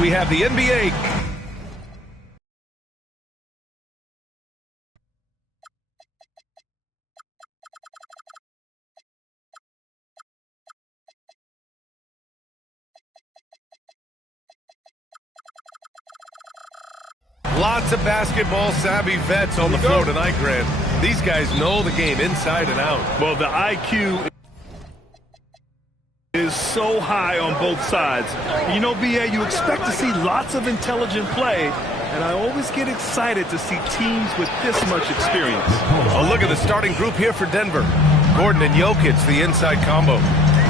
we have the NBA. Lots of basketball-savvy vets on the floor tonight, Grant. These guys know the game inside and out. Well, the IQ is so high on both sides. You know, BA, you expect to see lots of intelligent play, and I always get excited to see teams with this much experience. Oh, look at the starting group here for Denver. Gordon and Jokic, the inside combo.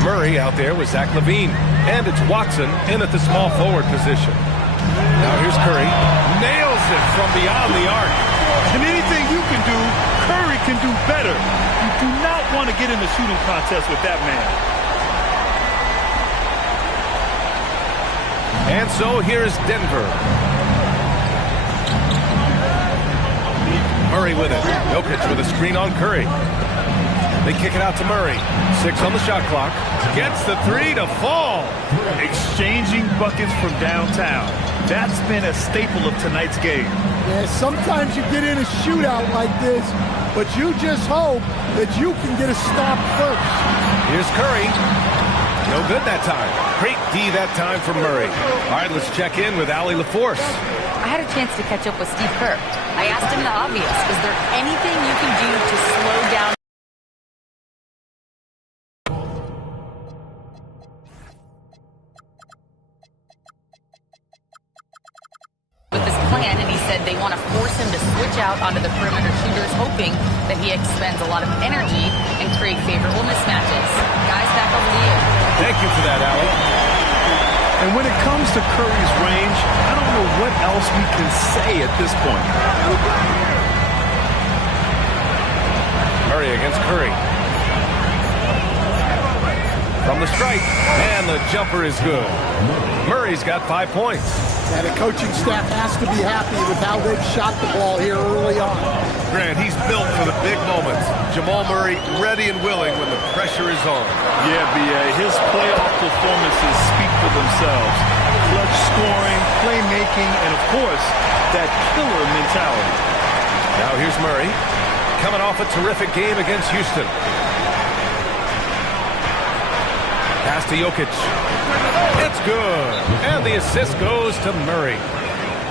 Murray out there with Zach LaVine. And it's Watson in at the small forward position. Now here's Curry. Nails it from beyond the arc. And anything you can do, Curry can do better. You do not want to get in the shooting contest with that man. And so here's Denver. Murray with it. Jokic with a screen on Curry. They kick it out to Murray. 6 on the shot clock. Gets the 3 to fall. Exchanging buckets from downtown. That's been a staple of tonight's game. Yeah, sometimes you get in a shootout like this, but you just hope that you can get a stop first. Here's Curry. No good that time. Great D that time for Murray. All right, let's check in with Allie LaForce. I had a chance to catch up with Steve Kerr. I asked him the obvious. Is there anything you can do to slow down with this plan? And he said they want to force him to switch out onto the perimeter shooters, hoping that he expends a lot of energy and create favorable mismatches. Guys, back over to you. Thank you for that, Allie. And when it comes to Curry's range, I don't know what else we can say at this point. Murray against Curry. From the stripe, and the jumper is good. Murray's got 5 points. And the coaching staff has to be happy with how they've shot the ball here early on. Grant, he's built for the big moments. Jamal Murray ready and willing when the pressure is on. Yeah, B.A., his playoff performances speak for themselves. Clutch scoring, playmaking, and of course, that killer mentality. Now here's Murray, coming off a terrific game against Houston. Pass to Jokic. It's good. And the assist goes to Murray.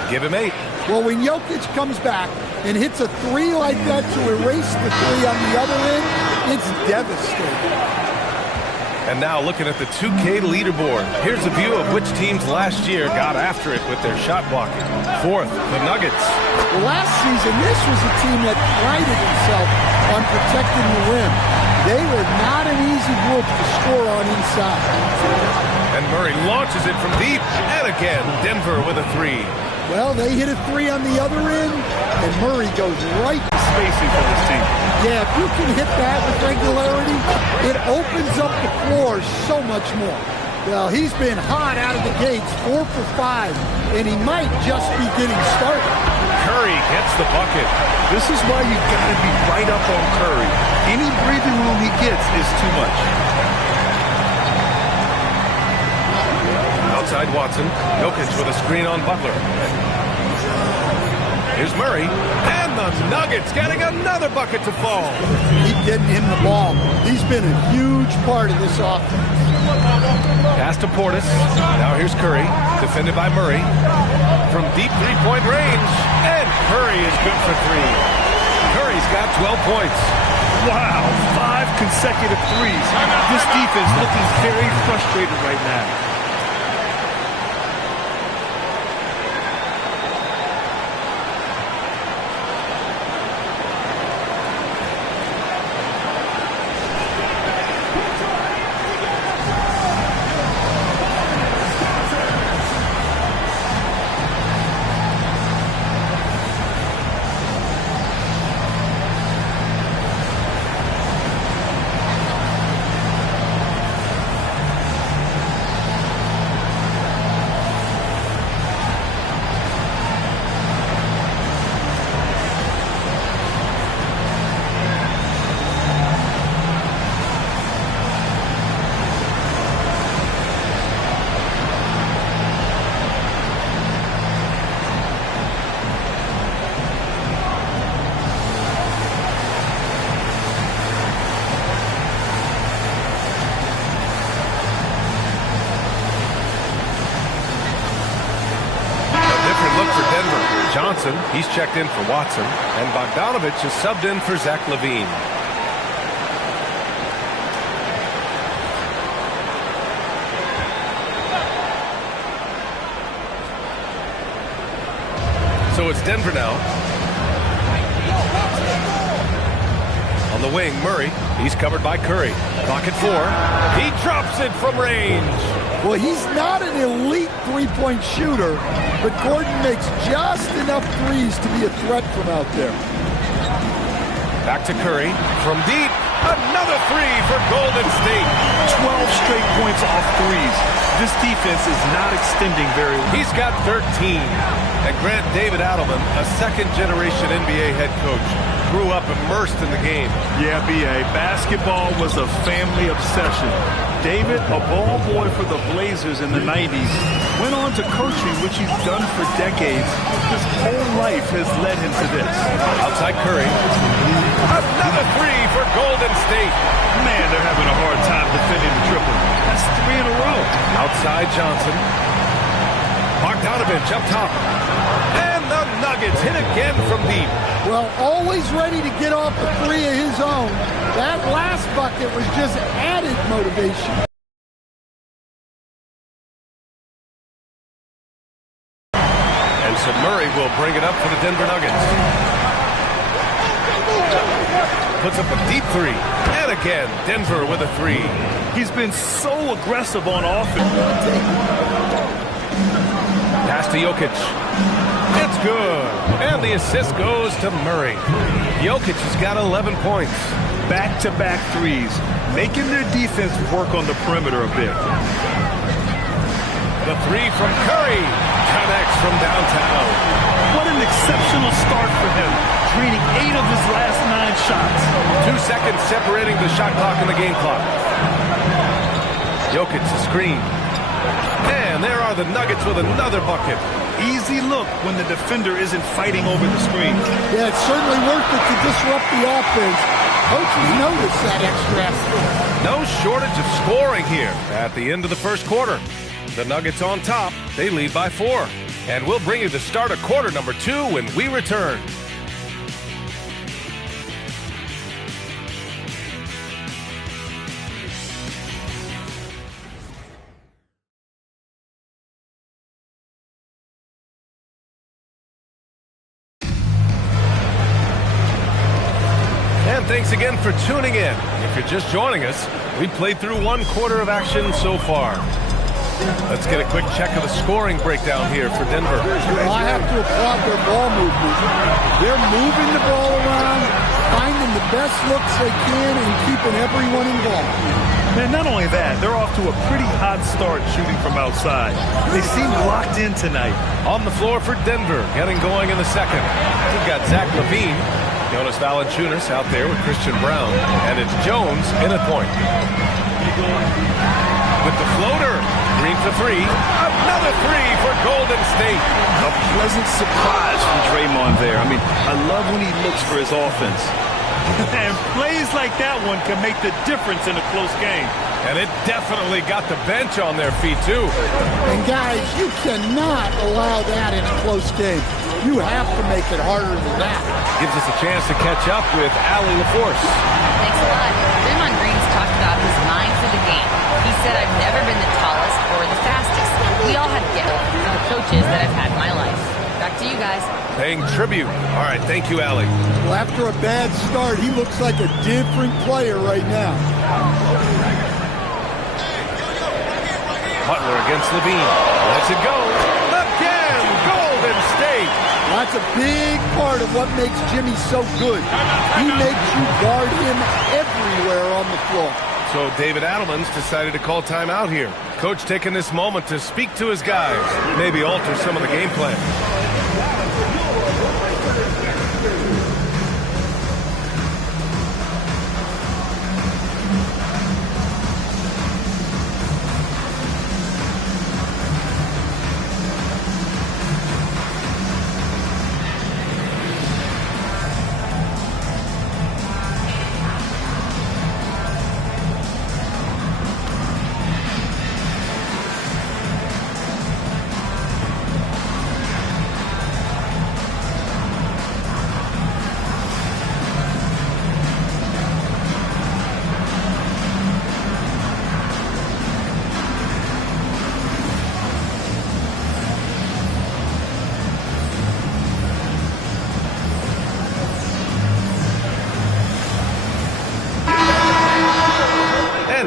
Give him 8. Well, when Jokic comes back and hits a 3 like that to erase the 3 on the other end, it's devastating. And now looking at the 2K leaderboard. Here's a view of which teams last year got after it with their shot blocking. 4th, the Nuggets. Well, last season, this was a team that prided itself on protecting the rim. They were not an easy group to score on inside. And Murray launches it from deep. And again, Denver with a 3. Well, they hit a 3 on the other end, and Murray goes right to spacing for this team. Yeah, if you can hit that with regularity, it opens up the floor so much more. Well, he's been hot out of the gates, 4 for 5, and he might just be getting started. Curry gets the bucket. This is why you got to be right up on Curry. Any breathing room he gets is too much. Outside Watson. Jokic with a screen on Butler. Here's Murray. And the Nuggets getting another bucket to fall. Keep getting him the ball. He's been a huge part of this offense. Pass to Portis. Now here's Curry. Defended by Murray. From deep three-point range. And Curry is good for 3. Curry's got 12 points. Wow, 5 consecutive threes. This defense looking very frustrated right now. Johnson, he's checked in for Watson, and Bogdanovich is subbed in for Zach LaVine. So it's Denver now. On the wing, Murray. He's covered by Curry. Clock at 4. He drops it from range. Well, he's not an elite three-point shooter, but Gordon makes just enough threes to be a threat from out there. Back to Curry. From deep, another three for Golden State. 12 straight points off threes. This defense is not extending very well. He's got 13. And Grant David Adelman, a second-generation NBA head coach, grew up immersed in the game. Yeah, B.A. Basketball was a family obsession. David, a ball boy for the Blazers in the 90s, went on to coaching, which he's done for decades. His whole life has led him to this. Outside Curry. Another three for Golden State. Man, they're having a hard time defending the triple. That's 3 in a row. Outside Johnson. Bogdanovich up top. And the Nuggets hit again from deep. Well, always ready to get off a three of his own. That last bucket was just added motivation. And so Murray will bring it up for the Denver Nuggets. Puts up a deep three. And again, Denver with a three. He's been so aggressive on offense. Pass to Jokic. It's good. And the assist goes to Murray. Jokic has got 11 points. Back-to-back threes, making their defense work on the perimeter a bit. The three from Curry connects from downtown. What an exceptional start for him, draining 8 of his last 9 shots. 2 seconds separating the shot clock and the game clock. Jokic the screen. And there are the Nuggets with another bucket. Easy look when the defender isn't fighting over the screen. Yeah, it's certainly worth it to disrupt the offense. Coaches notice that extra effort. No shortage of scoring here at the end of the first quarter. The Nuggets on top. They lead by 4. And we'll bring you the start of quarter number 2 when we return. Thanks again for tuning in. If you're just joining us, we played through 1 quarter of action so far. Let's get a quick check of the scoring breakdown here for Denver. Well, I have to applaud their ball movement. They're moving the ball around, finding the best looks they can, and keeping everyone involved. Man, not only that, they're off to a pretty hot start shooting from outside. They seem locked in tonight. On the floor for Denver, getting going in the second. We've got Zach LaVine. Jonas Valanciunas out there with Christian Brown. And it's Jones in at point. With the floater. Green for 3. Another 3 for Golden State. A pleasant surprise from Draymond there. I mean, I love when he looks for his offense. And plays like that one can make the difference in a close game. And it definitely got the bench on their feet, too. And, guys, you cannot allow that in a close game. You have to make it harder than that. Gives us a chance to catch up with Allie LaForce. Thanks a lot. Draymond Green's talked about his mind for the game. He said, I've never been the tallest or the fastest. We all have gifts for the coaches that I've had in my life. Back to you guys. Paying tribute. All right, thank you, Allie. Well, after a bad start, he looks like a different player right now. Butler against LaVine. Lets it go. Again, Golden State. That's a big part of what makes Jimmy so good. He makes you guard him everywhere on the floor. So David Adelman's decided to call timeout here. Coach taking this moment to speak to his guys, maybe alter some of the game plan.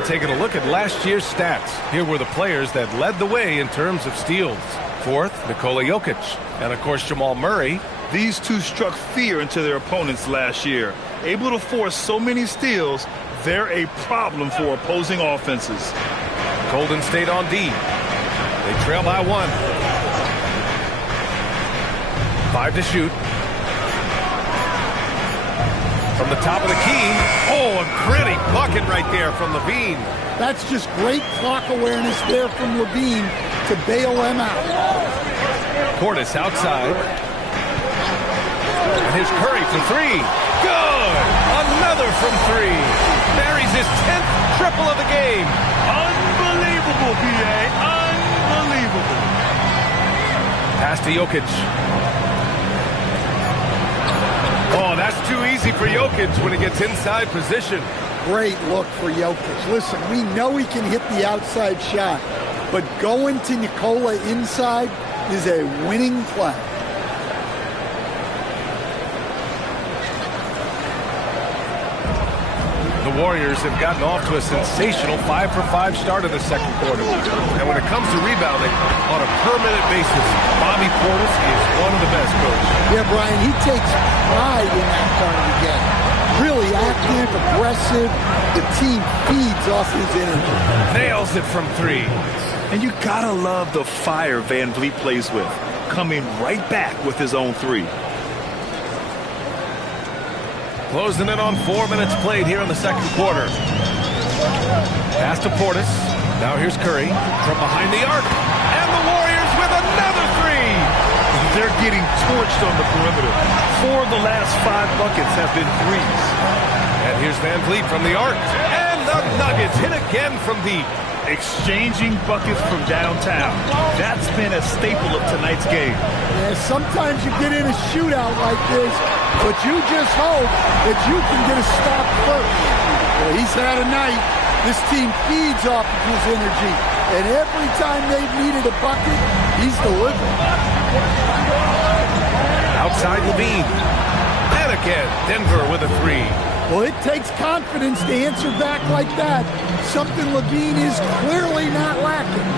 taking a look at last year's stats. Here were the players that led the way in terms of steals. Fourth, Nikola Jokic. And, of course, Jamal Murray. These two struck fear into their opponents last year. Able to force so many steals, they're a problem for opposing offenses. Golden State on D. They trail by 1. 5 to shoot. From the top of the key. Oh, a pretty bucket right there from LaVine. That's just great clock awareness there from LaVine to bail them out. Portis outside. And here's Curry for 3. Good! Another from 3. Buries his 10th triple of the game. Unbelievable, B.A. Unbelievable. Pass to Jokic. Oh, that's too easy for Jokic when he gets inside position. Great look for Jokic. Listen, we know he can hit the outside shot, but going to Nikola inside is a winning play. The Warriors have gotten off to a sensational 5-for-5 start in the second quarter. And when it comes to rebounding on a per-minute basis, Bobby Portis is one of the best, Coach. Yeah, Brian, he takes pride in that part of the game. Really active, aggressive. The team feeds off his energy. Nails it from 3. And you gotta love the fire Van Vliet plays with, coming right back with his own 3. Closing in on 4 minutes played here in the second quarter. Pass to Portis. Now here's Curry from behind the arc. And the Warriors with another 3. They're getting torched on the perimeter. 4 of the last 5 buckets have been 3s. And here's Van Vliet from the arc. And the Nuggets hit again from deep. Exchanging buckets from downtown. That's been a staple of tonight's game. Yeah, sometimes you get in a shootout like this, but you just hope that you can get a stop first. Well, he's had a night. This team feeds off of his energy, and every time they've needed a bucket, he's delivered. Outside LaVine. And again, Denver with a 3. Well, it takes confidence to answer back like that, something LaVine is clearly not lacking.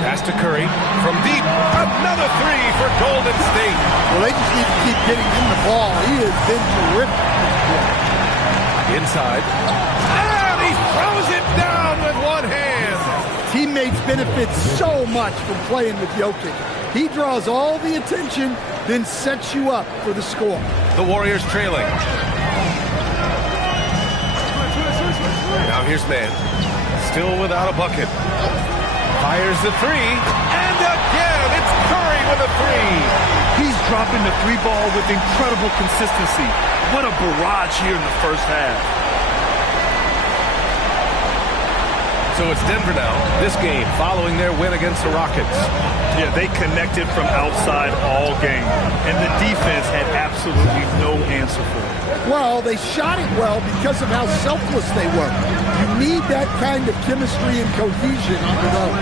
Pass to Curry from deep. Another 3 for Golden State. Well, they just need to keep getting him the ball. He has been terrific. Inside. And he throws it down with one hand. Teammates benefit so much from playing with Jokic. He draws all the attention, then sets you up for the score. The Warriors trailing. Now here's Mann. Still without a bucket. Fires the 3. And again, it's Curry with a 3. He's dropping the 3 ball with incredible consistency. What a barrage here in the first half. So it's Denver now. This game following their win against the Rockets. Yeah, they connected from outside all game. And the defense had absolutely no answer for it. Well, they shot it well because of how selfless they were. You need that kind of chemistry and cohesion on the road.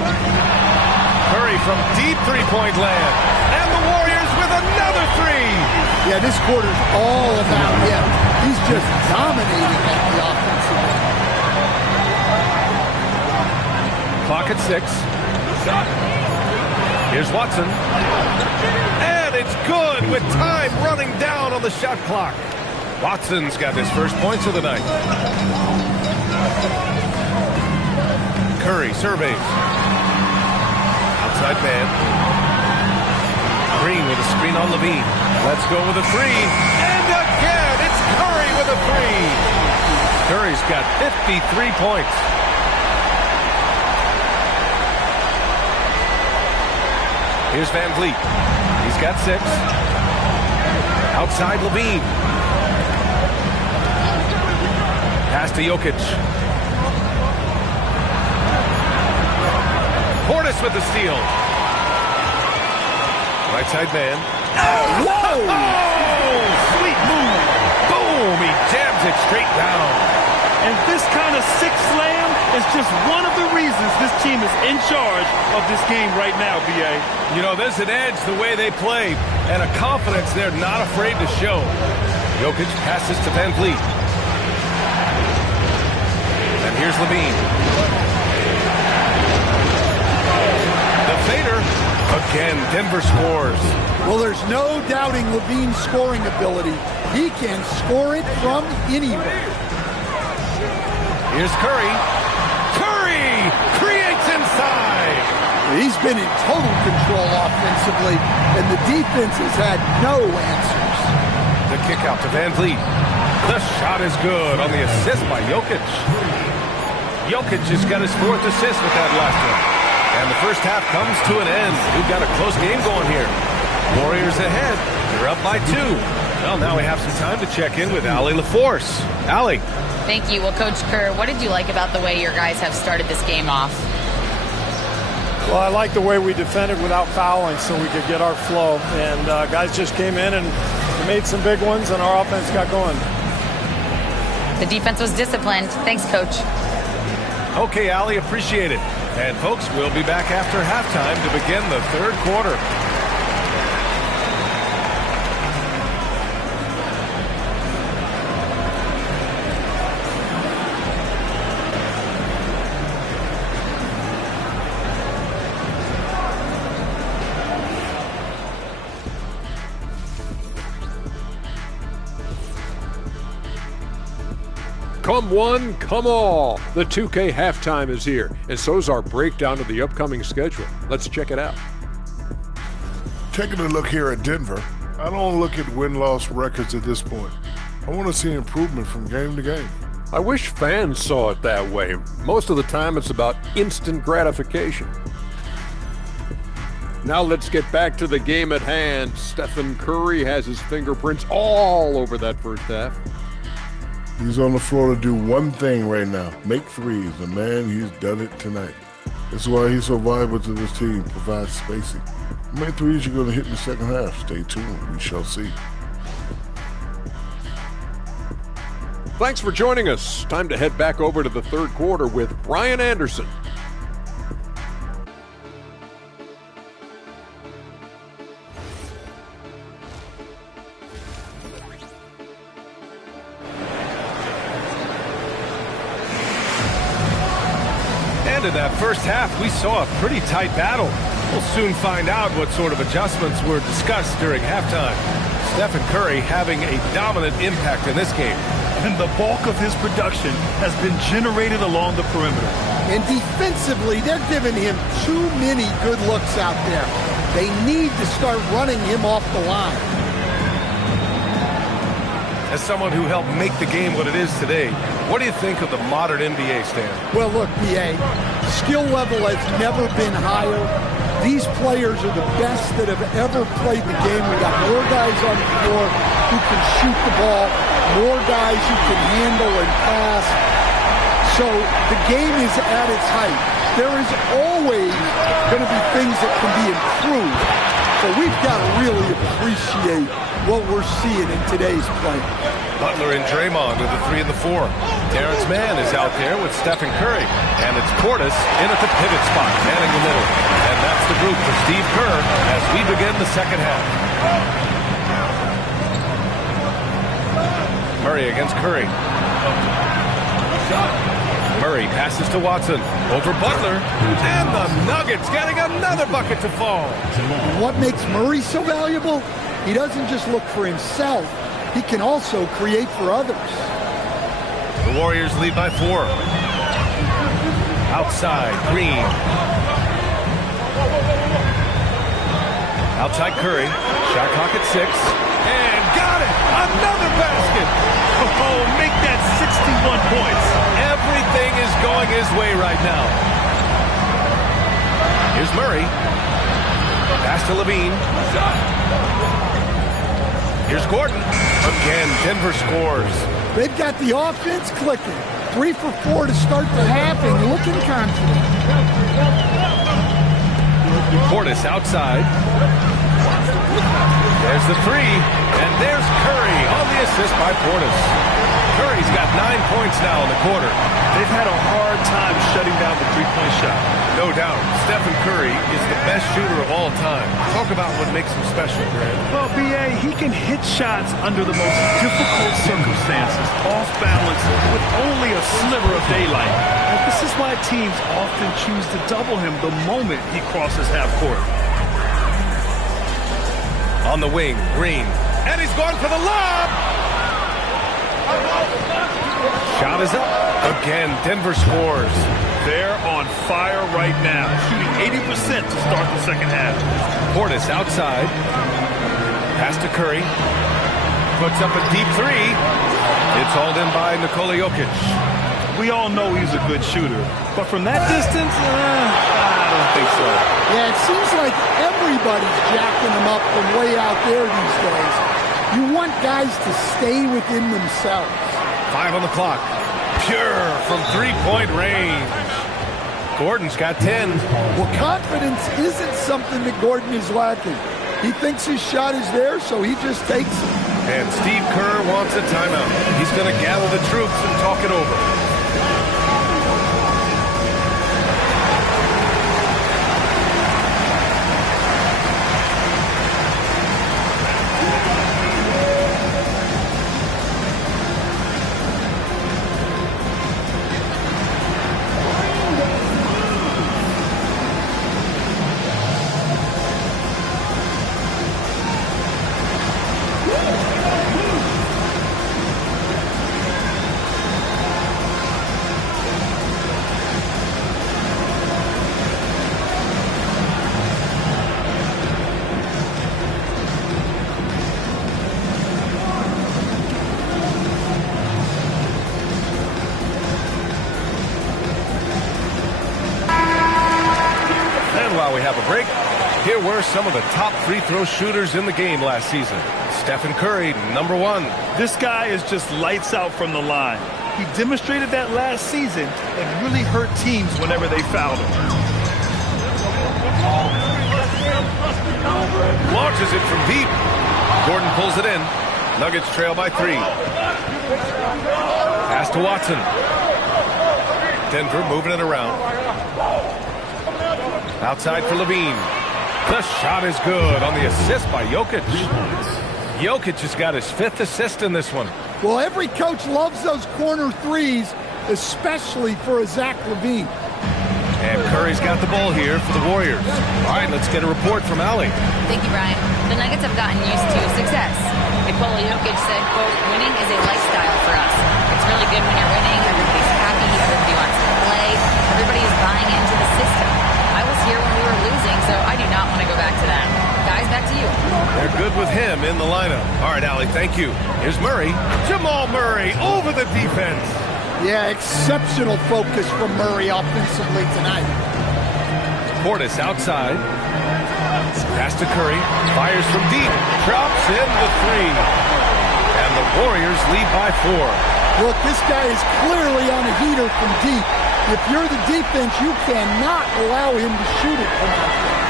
Curry from deep three-point land. And the Warriors with another 3. Yeah, this quarter's all about him. He's just dominating at the offensive end. Clock at 6. Here's Watson. And it's good with time running down on the shot clock. Watson's got his first points of the night. Curry surveys. Outside man. Green with a screen on LaVine. Let's go with a 3. And again, it's Curry with a 3. Curry's got 53 points. Here's Van Vliet. He's got 6. Outside LaVine. Pass to Jokic. Portis with the steal. Right side man. Oh, whoa! Oh, sweet move. Boom, he jams it straight down. And this kind of sick slam is just one of the reasons this team is in charge of this game right now, B.A. You know, there's an edge the way they play and a confidence they're not afraid to show. Jokic passes to Van Vliet. Here's Levine. The fader. Again, Denver scores. Well, there's no doubting Levine's scoring ability. He can score it from anywhere. Here's Curry. Curry creates inside. He's been in total control offensively, and the defense has had no answers. The kick out to Van Vliet. The shot is good on the assist by Jokic. Jokic just got his 4th assist with that last one. And the first half comes to an end. We've got a close game going here. Warriors ahead. They're up by 2. Well, now we have some time to check in with Allie LaForce. Allie. Thank you. Well, Coach Kerr, what did you like about the way your guys have started this game off? Well, I like the way we defended without fouling so we could get our flow. And guys just came in and made some big ones, and our offense got going. The defense was disciplined. Thanks, Coach. Okay, Allie, appreciate it. And, folks, we'll be back after halftime to begin the 3rd quarter. Come one, come all. The 2K halftime is here, and so's our breakdown of the upcoming schedule. Let's check it out. Taking a look here at Denver, I don't look at win-loss records at this point. I want to see improvement from game to game. I wish fans saw it that way. Most of the time it's about instant gratification. Now let's get back to the game at hand. Stephen Curry has his fingerprints all over that first half. He's on the floor to do one thing right now, make threes. And man, he's done it tonight. That's why he's so valuable to this team, provides spacing. How many threes you're going to hit in the second half? Stay tuned, we shall see. Thanks for joining us. Time to head back over to the 3rd quarter with Brian Anderson. In that first half, we saw a pretty tight battle. We'll soon find out what sort of adjustments were discussed during halftime. Stephen Curry having a dominant impact in this game. And the bulk of his production has been generated along the perimeter. And defensively, they're giving him too many good looks out there. They need to start running him off the line. As someone who helped make the game what it is today, what do you think of the modern NBA, Stan? Well, look, B.A., skill level has never been higher. These players are the best that have ever played the game. We got more guys on the floor who can shoot the ball, more guys who can handle and pass. So the game is at its height. There is always going to be things that can be improved. So we've got to really appreciate what we're seeing in today's play. Butler and Draymond with the 3 and the 4. Terrence Mann is out there with Stephen Curry. And it's Portis in at the pivot spot, manning the middle. And that's the group for Steve Kerr as we begin the second half. Murray against Curry. Murray passes to Watson. Over Butler. And the Nuggets getting another bucket to fall. What makes Murray so valuable? He doesn't just look for himself. He can also create for others. The Warriors lead by 4. Outside, Green. Outside Curry. Shot clock at 6. And got it! Another basket! Oh, make that 61 points. Everything is going his way right now. Here's Murray. Pass to Levine. Here's Gordon. Again, Denver scores. They've got the offense clicking. 3 for 4 to start the half and looking confident. Portis outside. There's the 3. And there's Curry on the assist by Portis. Curry's got 9 points now in the quarter. They've had a hard time shutting down the three-point shot. No doubt, Stephen Curry is the best shooter of all time. Talk about what makes him special, Grant. Well, B.A., he can hit shots under the most difficult circumstances, off balance, with only a sliver of daylight. And this is why teams often choose to double him the moment he crosses half court. On the wing, Green. And he's going for the lob! Shot is up. Again, Denver scores. They're on fire right now, shooting 80% to start the second half. Portis outside. Pass to Curry. Puts up a deep three. It's hauled in by Nikola Jokic. We all know he's a good shooter, but from that distance, I don't think so. Yeah, it seems like everybody's jacking him up from way out there these days. You want guys to stay within themselves. 5 on the clock. Pure from three-point range. Gordon's got 10. Well, confidence isn't something that Gordon is lacking. He thinks his shot is there, so he just takes it. And Steve Kerr wants a timeout. He's going to gather the troops and talk it over. While we have a break, here were some of the top free throw shooters in the game last season. Stephen Curry, number 1. This guy is just lights out from the line. He demonstrated that last season and really hurt teams whenever they fouled him. Launches it from deep. Gordon pulls it in. Nuggets trail by 3. Pass to Watson. Denver moving it around. Outside for Levine. The shot is good on the assist by Jokic. Jokic has got his 5th assist in this one. Well, every coach loves those corner threes, especially for a Zach LaVine. And Curry's got the ball here for the Warriors. All right, let's get a report from Allie. Thank you, Brian. The Nuggets have gotten used to success. Nikola Jokic said, quote, winning is a lifestyle for us. It's really good when you're winning. Everybody's happy. Everybody wants to play. Everybody is buying into the system. I was here when we were losing, so I do not want to go back to that. Guys, back to you. They're good with him in the lineup. All right, Allie, thank you. Here's Murray. Jamal Murray over the defense. Yeah, exceptional focus from Murray offensively tonight. Portis outside. Pass to Curry. Fires from deep. Drops in the 3. And the Warriors lead by 4. Look, this guy is clearly on a heater from deep. If you're the defense, you cannot allow him to shoot it from out there.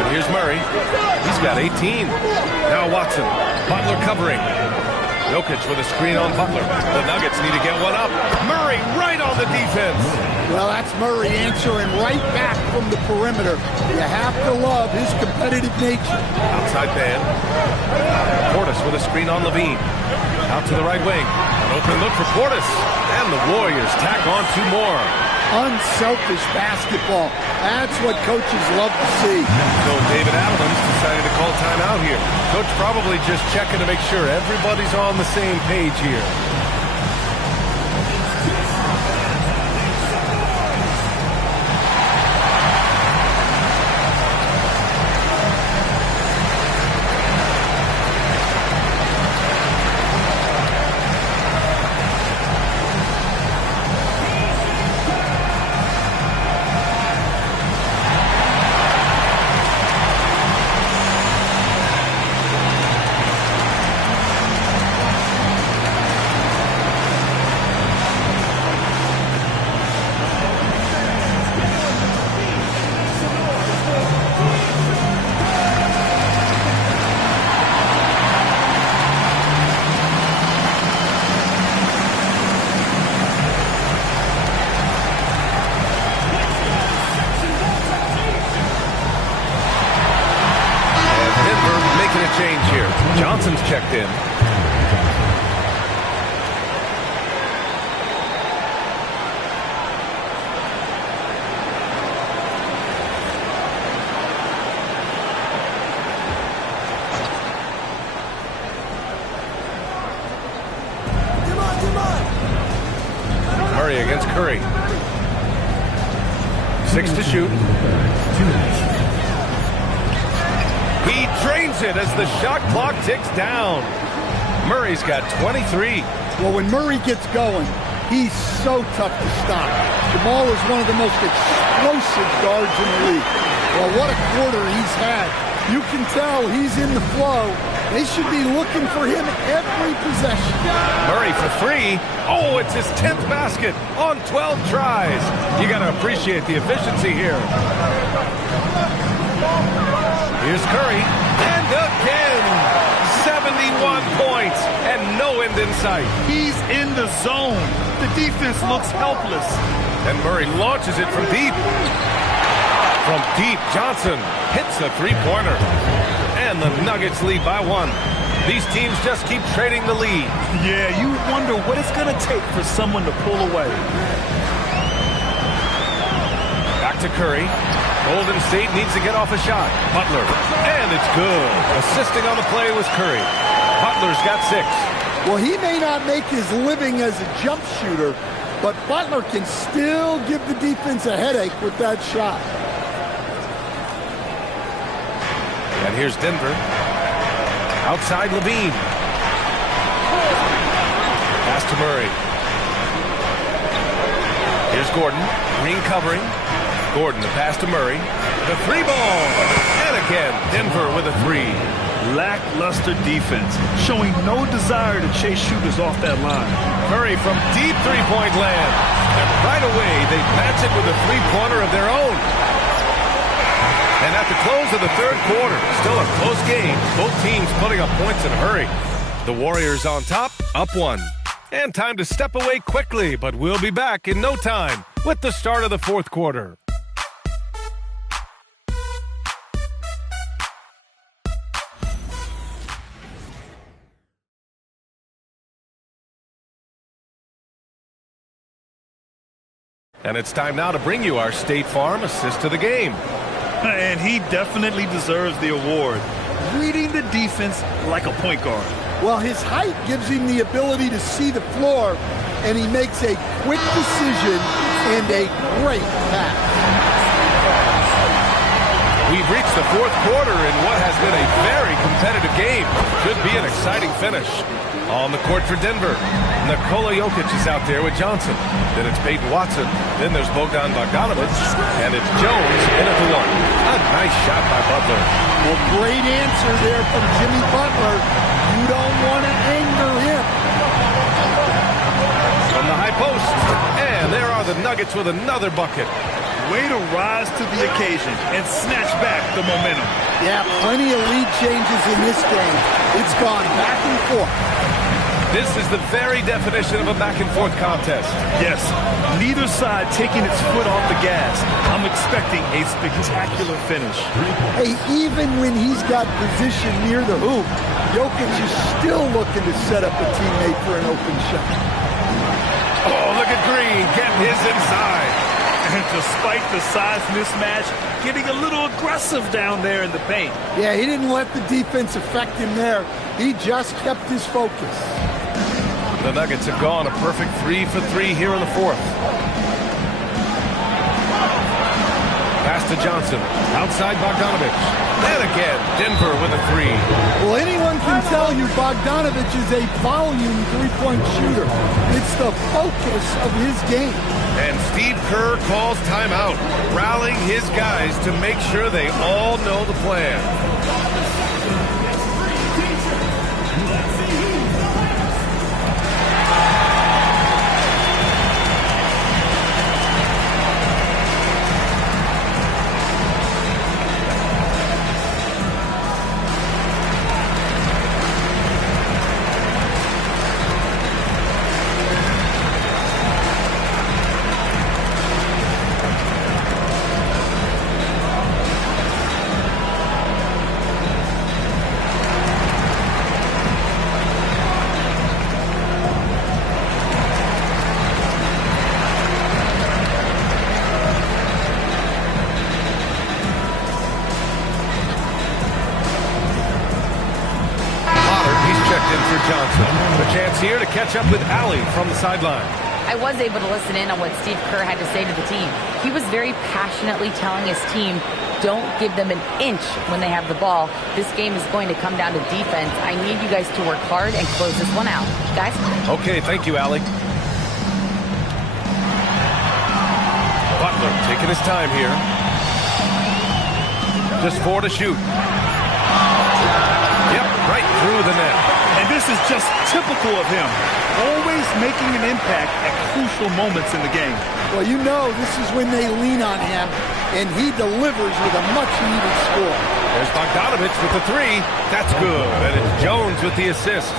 And here's Murray. He's got 18. Now Watson. Butler covering. Jokic with a screen on Butler. The Nuggets need to get one up. Murray right on the defense. Well, that's Murray answering right back from the perimeter. You have to love his competitive nature. Outside man. Portis with a screen on Levine. Out to the right wing. An open look for Portis. And the Warriors tack on 2 more. Unselfish basketball. That's what coaches love to see. So David Adams decided to call timeout here. Coach probably just checking to make sure everybody's on the same page here. Johnson's checked in. Murray against Curry. 6 to shoot. He drains it as the shot clock ticks down. Murray's got 23. Well, when Murray gets going, he's so tough to stop. Jamal is one of the most explosive guards in the league. Well, what a quarter he's had. You can tell he's in the flow. They should be looking for him every possession. Murray for 3. Oh, it's his 10th basket on 12 tries. You got to appreciate the efficiency here. Here's Curry, and again, 71 points, and no end in sight. He's in the zone. The defense looks helpless. And Murray launches it from deep. From deep, Johnson hits a three-pointer. And the Nuggets lead by 1. These teams just keep trading the lead. Yeah, you wonder what it's going to take for someone to pull away. Back to Curry. Golden State needs to get off a shot. Butler, and it's good. Assisting on the play was Curry. Butler's got 6. Well, he may not make his living as a jump shooter, but Butler can still give the defense a headache with that shot. And here's Denver. Outside Levine. Pass to Murray. Here's Gordon. Green covering. Gordon, the pass to Murray. The 3-ball. And again, Denver with a 3. Lackluster defense, showing no desire to chase shooters off that line. Curry from deep three-point land. And right away, they match it with a three-pointer of their own. And at the close of the third quarter, still a close game. Both teams putting up points in a hurry. The Warriors on top, up 1. And time to step away quickly, but we'll be back in no time with the start of the fourth quarter. And it's time now to bring you our State Farm assist to the game. And he definitely deserves the award. Reading the defense like a point guard. Well, his height gives him the ability to see the floor, and he makes a quick decision and a great pass. We've reached the fourth quarter in what has been a very competitive game. Could be an exciting finish. On the court for Denver, Nikola Jokic is out there with Johnson. Then it's Peyton Watson. Then there's Bogdan Bogdanovic. And it's Jones in at the 1. A nice shot by Butler. Well, great answer there from Jimmy Butler. You don't want to anger him. From the high post. And there are the Nuggets with another bucket. Way to rise to the occasion and snatch back the momentum. Yeah, plenty of lead changes in this game. It's gone back and forth. This is the very definition of a back-and-forth contest. Yes, neither side taking its foot off the gas. I'm expecting a spectacular finish. Hey, even when he's got position near the hoop, Jokic is still looking to set up a teammate for an open shot. Oh, look at Green getting his inside. And despite the size mismatch, getting a little aggressive down there in the paint. Yeah, he didn't let the defense affect him there. He just kept his focus. The Nuggets have gone a perfect 3 for 3 here in the fourth. Pass to Johnson. Outside Bogdanovic. And again, Denver with a 3. Well, anyone can tell you Bogdanovic is a volume three-point shooter. It's the focus of his game. And Steve Kerr calls timeout, rallying his guys to make sure they all know the plan. Johnson. A chance here to catch up with Allie from the sideline. I was able to listen in on what Steve Kerr had to say to the team. He was very passionately telling his team, don't give them an inch when they have the ball. This game is going to come down to defense. I need you guys to work hard and close this one out. Guys? Okay, thank you, Allie. Butler taking his time here. Just 4 to shoot. Yep, right through the net. And this is just typical of him. Always making an impact at crucial moments in the game. Well, you know this is when they lean on him, and he delivers with a much-needed score. There's Bogdanovich with the 3. That's good. And it's Jones with the assist.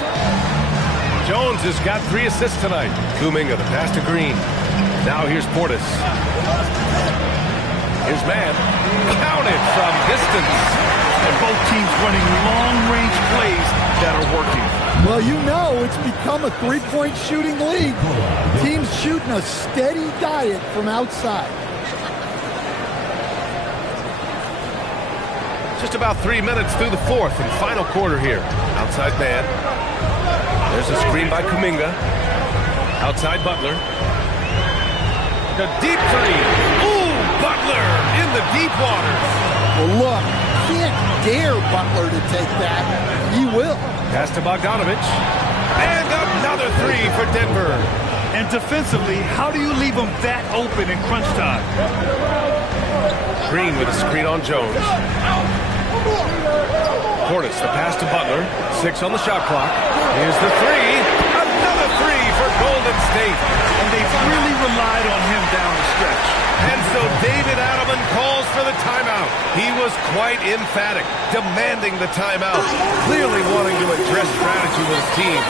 Jones has got 3 assists tonight. Kuminga, the pass to Green. Now here's Portis. Here's Mann. Counted from distance. And both teams running long-range plays that are working. Well, you know it's become a three-point shooting league. Teams shooting a steady diet from outside. Just about 3 minutes through the fourth and final quarter here. Outside Mann. There's a screen by Kuminga. Outside Butler. The deep 3. Ooh, Butler in the deep waters. Well, look, can't dare Butler to take that. He will. Pass to Bogdanovich. And another 3 for Denver. And defensively, how do you leave them that open in crunch time? Green with a screen on Jones. Portis, the pass to Butler. 6 on the shot clock. Here's the 3. Another 3 for Golden State. And they've really relied on him down the stretch. And so David Adelman calls for the timeout. He was quite emphatic, demanding the timeout, clearly wanting to address strategy with his team.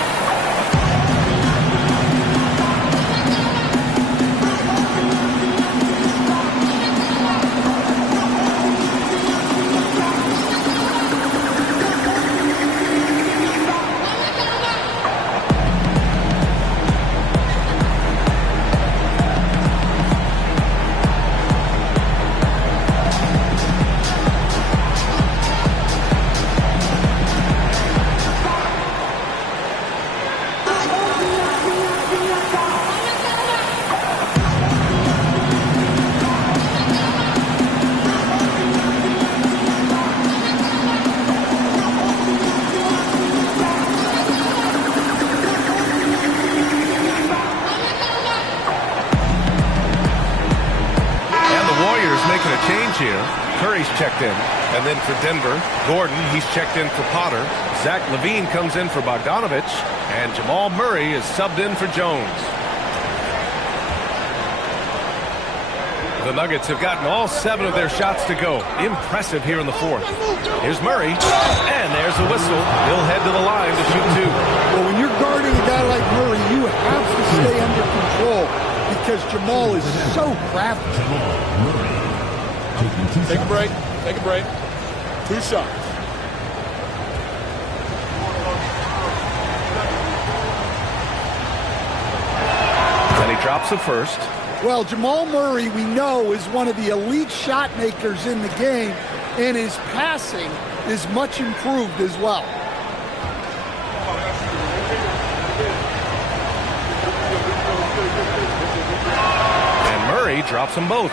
Checked in. And then for Denver, Gordon, he's checked in for Potter. Zach LaVine comes in for Bogdanovich. And Jamal Murray is subbed in for Jones. The Nuggets have gotten all 7 of their shots to go. Impressive here in the fourth. Here's Murray. And there's the whistle. He'll head to the line to shoot 2. Well, when you're guarding a guy like Murray, you have to stay under control because Jamal is so crafty. Take a break. Take a break. 2 shots. And he drops the first. Well, Jamal Murray, we know, is one of the elite shot makers in the game, and his passing is much improved as well. And Murray drops them both.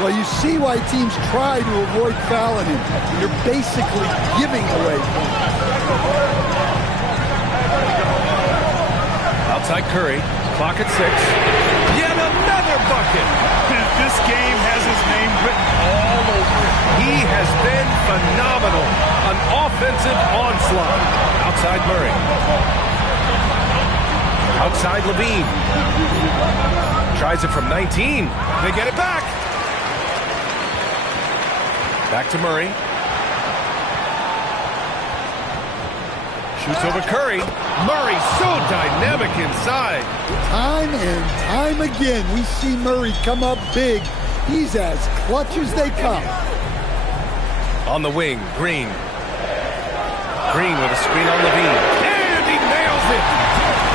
Well, you see why teams try to avoid fouling him. You're basically giving away points. Outside Curry, clock at 6. Yet another bucket. This game has his name written all over it. He has been phenomenal. An offensive onslaught. Outside Murray. Outside LaVine. Tries it from 19. They get it back. Back to Murray. Shoots over Curry. Murray so dynamic inside. Time and time again, we see Murray come up big. He's as clutch as they come. On the wing, Green. Green with a screen on LaVine. And he nails it.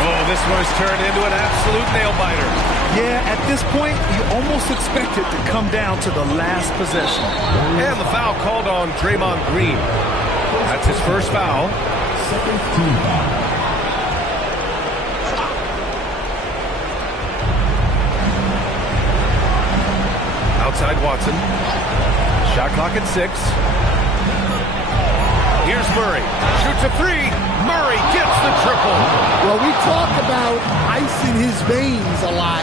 Oh, this one's turned into an absolute nail-biter. Yeah, at this point, you almost expect it to come down to the last possession. And the foul called on Draymond Green. That's his first foul. outside Watson. Shot clock at 6. Here's Murray. Shoots a 3. Murray gets the triple. Well, we talk about ice in his veins a lot,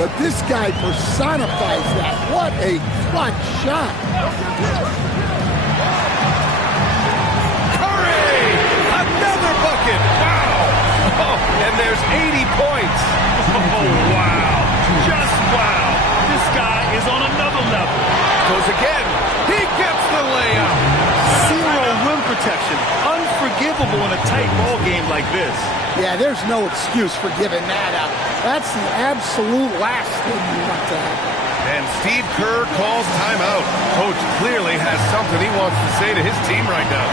but this guy personifies that. What a clutch shot. Curry! Another bucket! Wow! Oh, and there's 80 points. Oh, wow. Just wow. This guy is on another level. Goes again. He gets the layup. Zero rim protection. Unforgivable in a tight ball game like this. Yeah, there's no excuse for giving that up. That's the absolute last thing you want to happen. And Steve Kerr calls timeout. Coach clearly has something he wants to say to his team right now.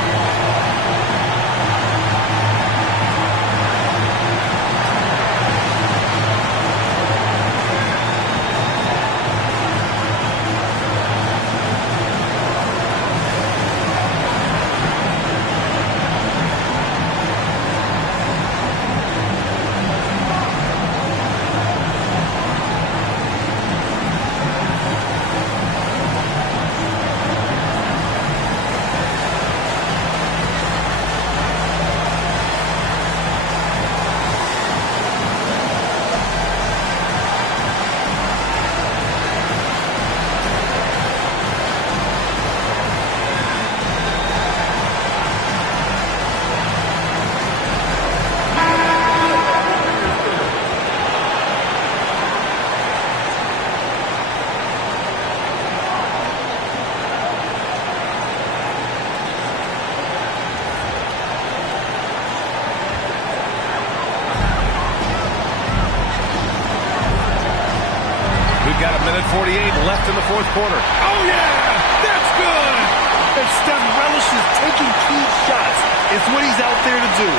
Got a minute 48 left in the fourth quarter. Oh, yeah! That's good! And Steph relishes taking key shots. It's what he's out there to do.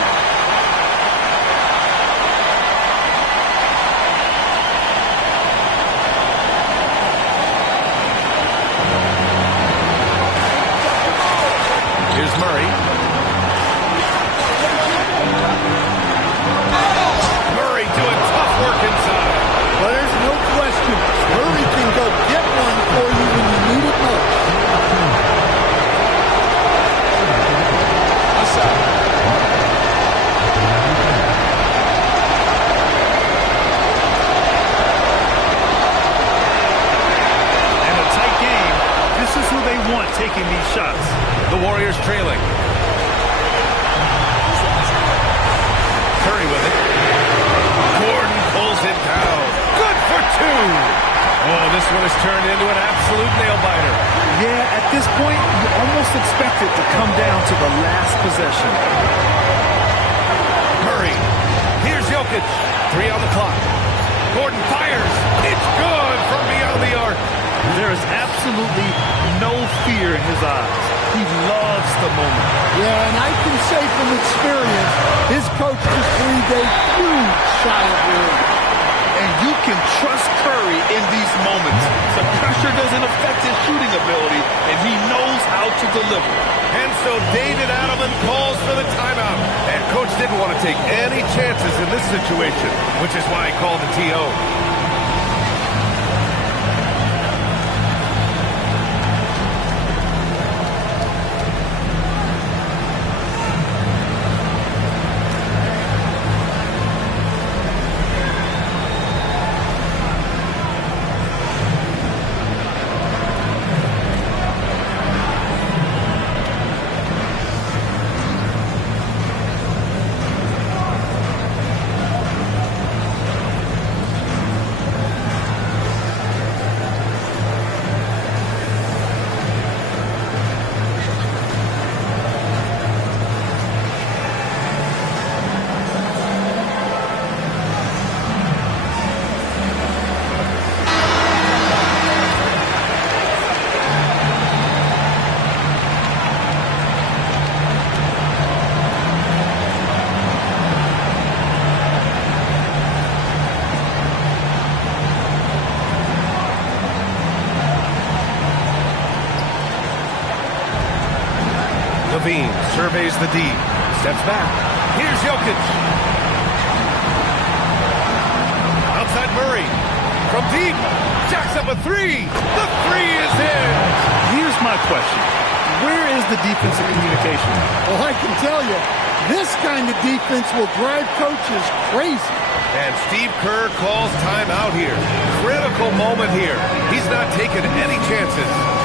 Here's Murray. Murray doing tough work inside. Well, there's no question. Murray can go get one for you when you need it most. In a tight game, this is who they want taking these shots. The Warriors trailing. Curry with it. Gordon pulls it down. Good for 2. Oh, this one has turned into an absolute nail-biter. Yeah, at this point, you almost expect it to come down to the last possession. Murray. Here's Jokic. 3 on the clock. Gordon fires. It's good from beyond the arc. There is absolutely no fear in his eyes. He loves the moment. Yeah, and I can say from experience, his coach just breathed a huge sigh of relief. And you can trust Curry in these moments. The pressure doesn't affect his shooting ability, and he knows how to deliver. And so David Adelman calls for the timeout. And Coach didn't want to take any chances in this situation, which is why he called the TO. LaVine surveys the D. Steps back. Here's Jokic. Outside Murray. from deep. Jacks up a three. The three is in. Here's my question. Where is the defensive communication? Well, I can tell you, this kind of defense will drive coaches crazy. And Steve Kerr calls timeout here. Critical moment here. He's not taking any chances.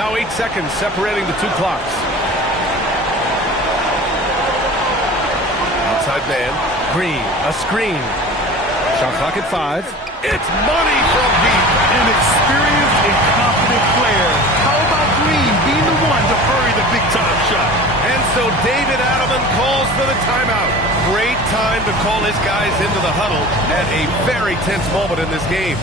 Now 8 seconds separating the two clocks. Outside man, Green, a screen. Shot clock at 5. It's money from deep. An experienced and confident player. How about Green being the one to bury the big-time shot? And so David Adelman calls for the timeout. Great time to call his guys into the huddle at a very tense moment in this game.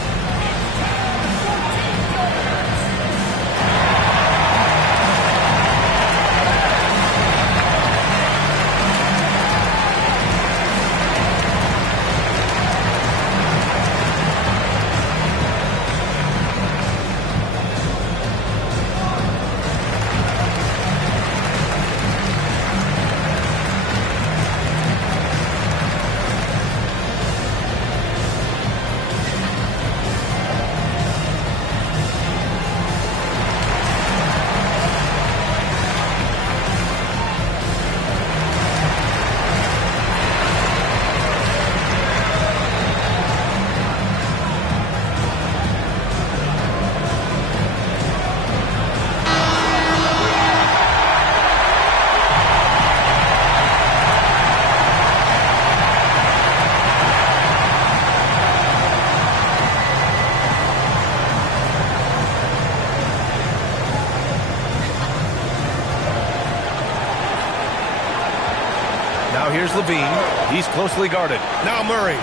Now here's Levine. He's closely guarded. Now Murray.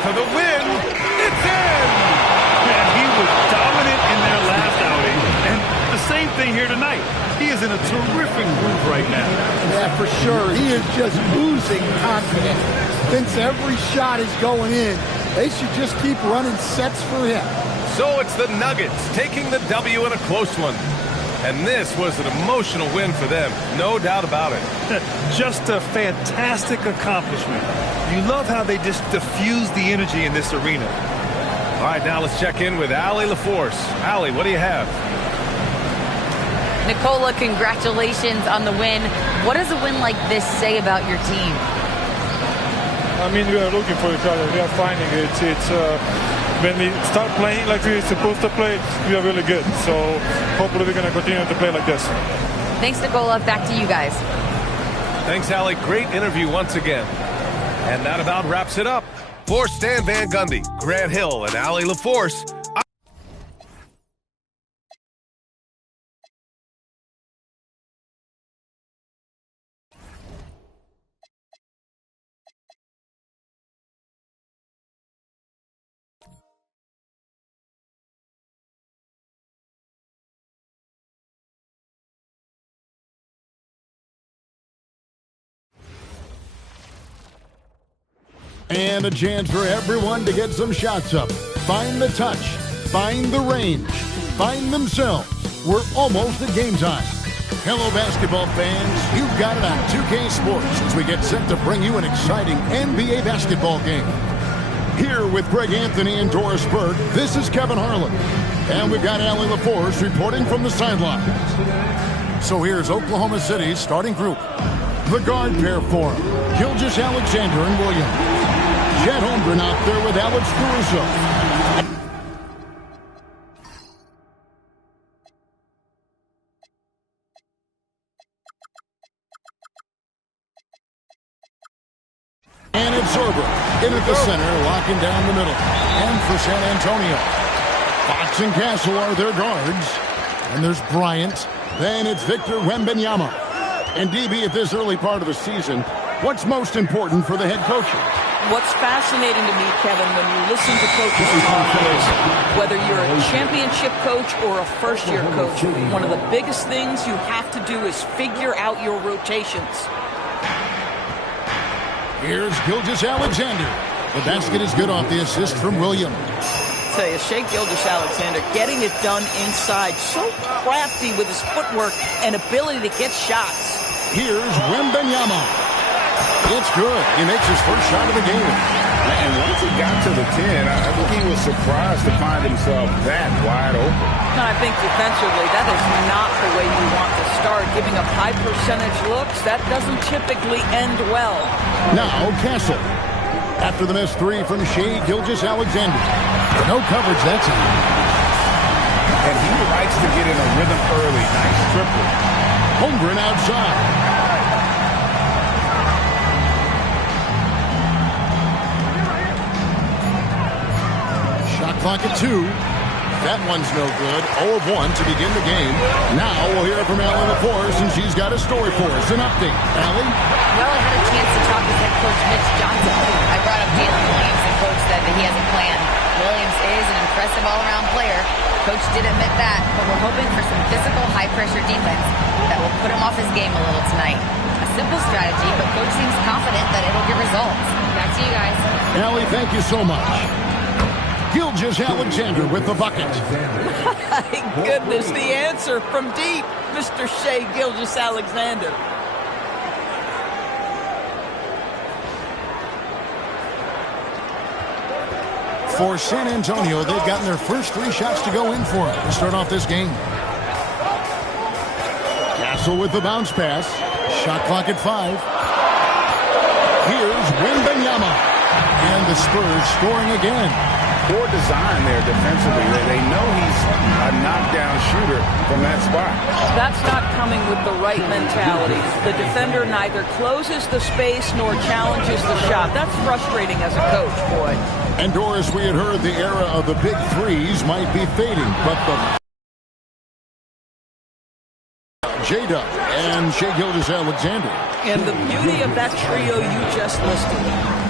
For the win. It's in! Man, he was dominant in their last outing. And the same thing here tonight. He is in a terrific groove right now. Yeah, for sure. He is just oozing confidence. Thinks every shot is going in. They should just keep running sets for him. So it's the Nuggets taking the W in a close one. And this was an emotional win for them, no doubt about it. Just a fantastic accomplishment. You love how they just diffuse the energy in this arena. All right, now let's check in with Allie LaForce. Allie, what do you have? Nikola, congratulations on the win. What does a win like this say about your team? I mean, we are looking for each other. We are finding it. When we start playing like we're supposed to play, we are really good. So hopefully we're going to continue to play like this. Thanks, Nikola. Back to you guys. Thanks, Allie. Great interview once again. And that about wraps it up. For Stan Van Gundy, Grant Hill, and Allie LaForce, and a chance for everyone to get some shots up. Find the touch, find the range, find themselves. We're almost at game time. Hello, basketball fans. You've got it on 2K Sports as we get set to bring you an exciting NBA basketball game. Here with Greg Anthony and Doris Burke, this is Kevin Harlan. And we've got Allie LaForce reporting from the sidelines. So here's Oklahoma City's starting group. The guard pair for him. Gilgeous-Alexander and Williams. Chet Holmgren out there with Alex Caruso. And it's Zorba in at the center, locking down the middle. And for San Antonio, Fox and Castle are their guards. And there's Bryant. Then it's Victor Wembanyama. And DB, at this early part of the season, what's most important for the head coaches? What's fascinating to me, Kevin, when you listen to coaches talk is whether you're a championship coach or a first-year coach, one of the biggest things you have to do is figure out your rotations. Here's Gilgeous-Alexander. The basket is good off the assist from Williams. I tell you, Shai Gilgeous-Alexander getting it done inside, so crafty with his footwork and ability to get shots. Here's Wembanyama. It's good. He makes his first shot of the game. And once he got to the 10, I think he was surprised to find himself that wide open. No, I think defensively, that is not the way you want to start. Giving up high percentage looks, that doesn't typically end well. Now Castle. After the missed three from Shai Gilgeous-Alexander. No coverage, that's it. And he likes to get in a rhythm early. Nice triple. Holmgren outside. Shot clock at 2. That one's no good. 0 of 1 to begin the game. Now we'll hear from Allie LaForce, and she's got a story for us. An update. Allie? Well, I had a chance to talk with head coach Mitch Johnson. I brought up Jalen Williams, and coach said that he has a plan. Williams is an impressive all-around player. Coach did admit that, but we're hoping for some physical, high-pressure defense that will put him off his game a little tonight. A simple strategy, but coach seems confident that it'll get results. Back to you guys. Allie, thank you so much. Gilgeous-Alexander with the bucket. My goodness, the answer from deep, Mr. Shai Gilgeous-Alexander. For San Antonio, they've gotten their first 3 shots to go in for it to start off this game. Castle with the bounce pass. Shot clock at 5. Here's Wembanyama. And the Spurs scoring again. Poor design there defensively. They know he's a knockdown shooter from that spot. That's not coming with the right mentality. The defender neither closes the space nor challenges the shot. That's frustrating as a coach, boy. And Doris, we had heard the era of the big threes might be fading, but the J-Dub and Shai Gilgeous-Alexander. And the beauty of that trio you just listed,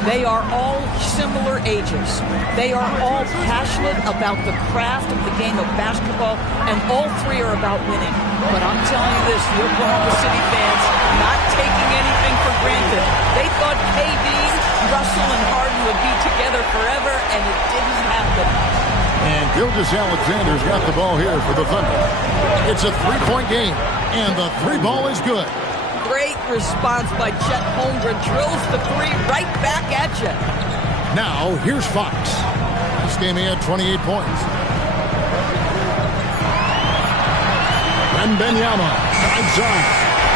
they are all similar ages. They are all passionate about the craft of the game of basketball, and all 3 are about winning. But I'm telling you this, the Oklahoma City fans not taking anything for granted. They thought KD, Russell, and Harden would be together forever, and it didn't happen. And Gilgeous-Alexander's got the ball here for the Thunder. It's a 3-point game, and the 3 ball is good. Great response by Chet Holmgren. Drills the 3 right back at you. Now, here's Fox. This game he had 28 points. Wembanyama, outside.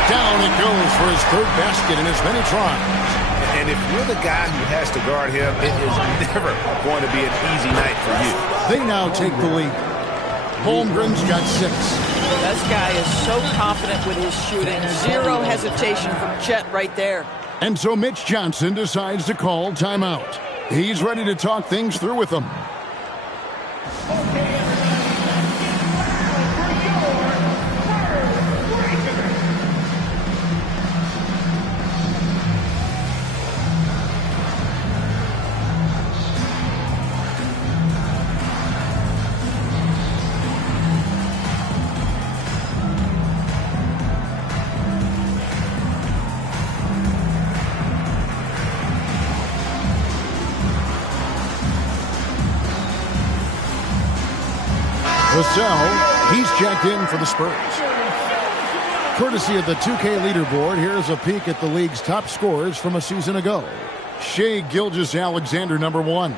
Down it goes for his 3rd basket in as many tries. And if you're the guy who has to guard him, it is never going to be an easy night for you. They now take the lead. Holmgren's got 6. This guy is so confident with his shooting. 0 hesitation from Chet right there. And so Mitch Johnson decides to call timeout. He's ready to talk things through with them. Vassell, he's checked in for the Spurs. Courtesy of the 2K leaderboard, here's a peek at the league's top scorers from a season ago. Shai Gilgeous-Alexander, number 1.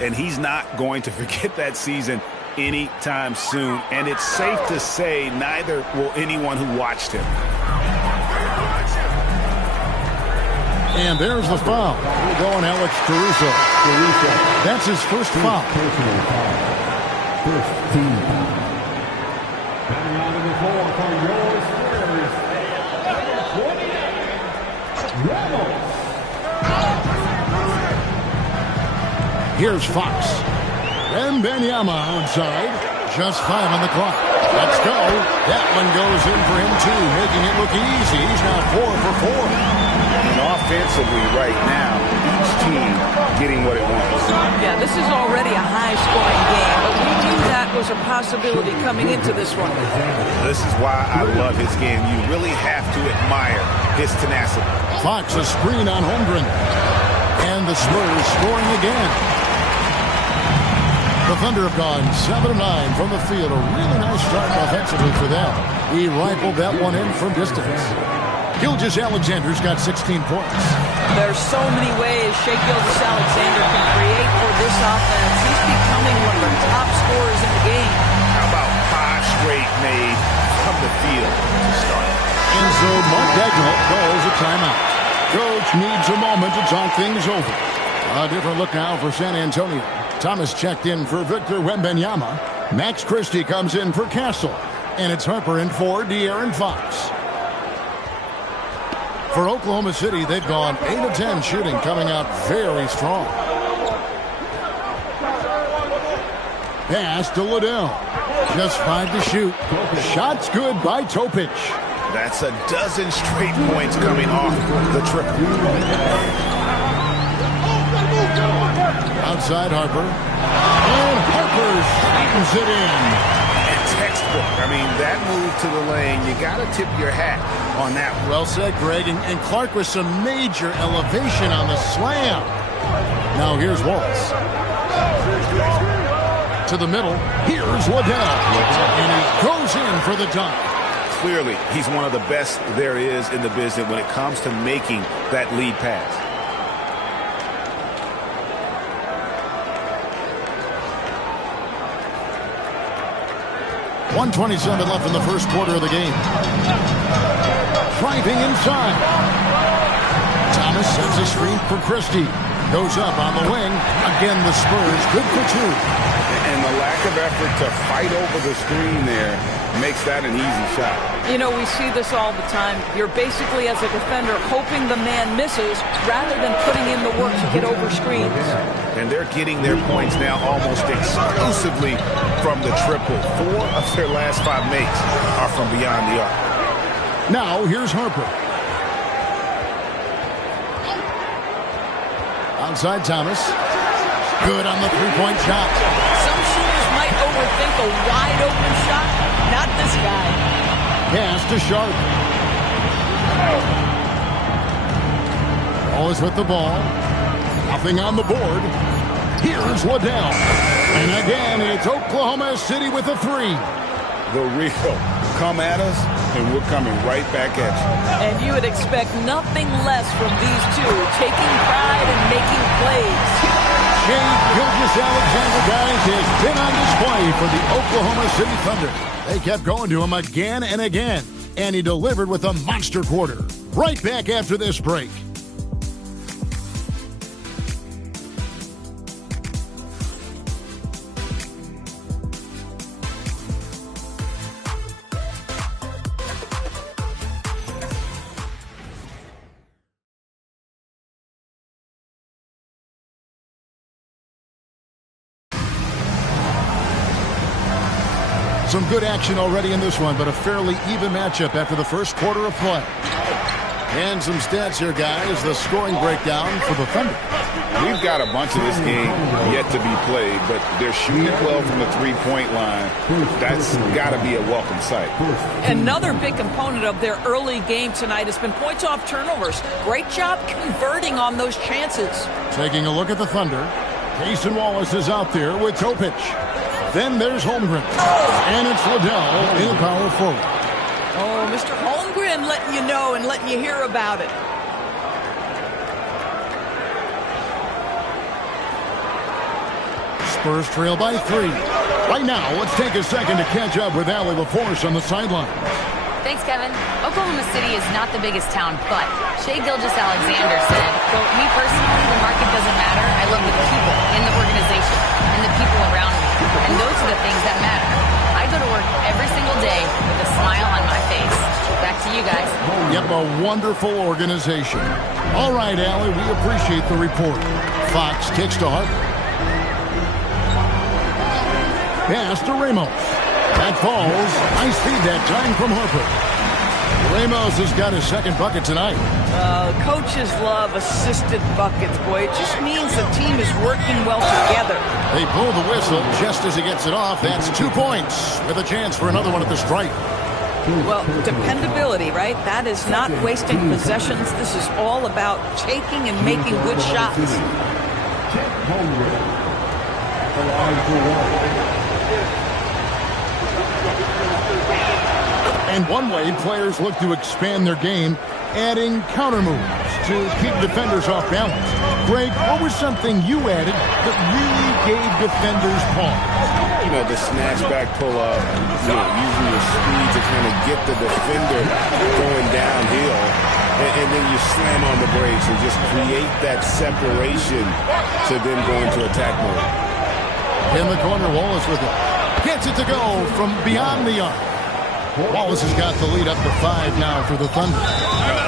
And he's not going to forget that season anytime soon. And it's safe to say neither will anyone who watched him. And there's the foul. We're going Alex Caruso. That's his first foul. Personal foul. First team foul. Coming out of the floor for your Spurs, 28, Reynolds. Here's Fox. Wembanyama outside. Just 5 on the clock. Let's go. That one goes in for him, too, making it look easy. He's now 4 for 4. And offensively right now, each team getting what it wants. Yeah, this is already a high-scoring game, but we knew that was a possibility coming into this one. This is why I love his game. You really have to admire his tenacity. Fox a screen on Holmgren. And the Spurs scoring again. The Thunder have gone 7-9 from the field. A really nice start offensively for them. He rifled that one in from distance. Gilgeous-Alexander's got 16 points. There's so many ways Shai Gilgeous-Alexander can create for this offense. He's becoming one of the top scorers in the game. How about 5 straight made from the field to start? And so Mark Dagnall calls a timeout. Coach needs a moment to talk things over. A different look now for San Antonio. Thomas checked in for Victor Wembanyama. Max Christie comes in for Castle. And it's Harper in for De'Aaron Fox. For Oklahoma City, they've gone 8 of 10 shooting, coming out very strong. Pass to Liddell. Just 5 to shoot. Shots good by Topic. That's a dozen straight points coming off the triple. Outside Harper. And Harper straightens it in. And textbook. I mean, that move to the lane, you got to tip your hat on that one. Well said, Greg. And Clark with some major elevation on the slam. Now here's Wallace. To the middle. Here's Liddell. And he goes in for the dunk. Clearly, he's one of the best there is in the business when it comes to making that lead pass. .127 left in the first quarter of the game. Driving inside. Thomas sends a screen for Christie. Goes up on the wing. Again, the Spurs good for 2. And the lack of effort to fight over the screen there makes that an easy shot. You know, we see this all the time. You're basically, as a defender, hoping the man misses rather than putting in the work to get over screens. And they're getting their points now almost exclusively from the triple. 4 of their last 5 makes are from beyond the arc. Now, here's Harper. Outside Thomas. Good on the three-point shot. Some shooters might overthink a wide-open shot. Not this guy. Pass to Sharp. Wallace with the ball. Nothing on the board. Here's Liddell. And again, it's Oklahoma City with a 3. The Rico. Come at us, and we're coming right back at you. And you would expect nothing less from these two, taking pride and making plays. Shai Gilgeous-Alexander, guys, has been on display for the Oklahoma City Thunder. They kept going to him again and again, and he delivered with a monster quarter. Right back after this break. Some good action already in this one, but a fairly even matchup after the first quarter of play. And some stats here, guys. The scoring breakdown for the Thunder. We've got a bunch of this game yet to be played, but they're shooting well from the three-point line. That's got to be a welcome sight. Another big component of their early game tonight has been points off turnovers. Great job converting on those chances. Taking a look at the Thunder. Jason Wallace is out there with Topic. Then there's Holmgren. And it's Liddell in power forward. Oh, Mr. Holmgren letting you know and letting you hear about it. Spurs trail by 3. Right now, let's take a second to catch up with Allie LaForce on the sideline. Thanks, Kevin. Oklahoma City is not the biggest town, but Shai Gilgeous-Alexander said, quote, me personally, the market doesn't matter. I love the people in the organization and the people around me. And those are the things that matter. I go to work every single day with a smile on my face. Back to you guys. Yep, a wonderful organization. All right, Allie, we appreciate the report. Fox kicks to Harper. Pass to Ramos. That falls. Nice feed that time from Harper. Ramos has got his second bucket tonight. Coaches love assisted buckets, boy. It just means the team is working well together. They blow the whistle just as he gets it off. That's 2 points with a chance for another one at the stripe. Well, dependability, right? That is not wasting possessions. This is all about taking and making good shots. And one way players look to expand their game, adding counter moves to keep defenders off balance. Greg, what was something you added that really gave defenders pause? You know, the snatch back pull-up, using your speed to kind of get the defender going downhill, and then you slam on the brakes and just create that separation to then go into attack mode. In the corner, Wallace with it. Gets it to go from beyond the arc. Wallace has got the lead up to 5 now for the Thunder.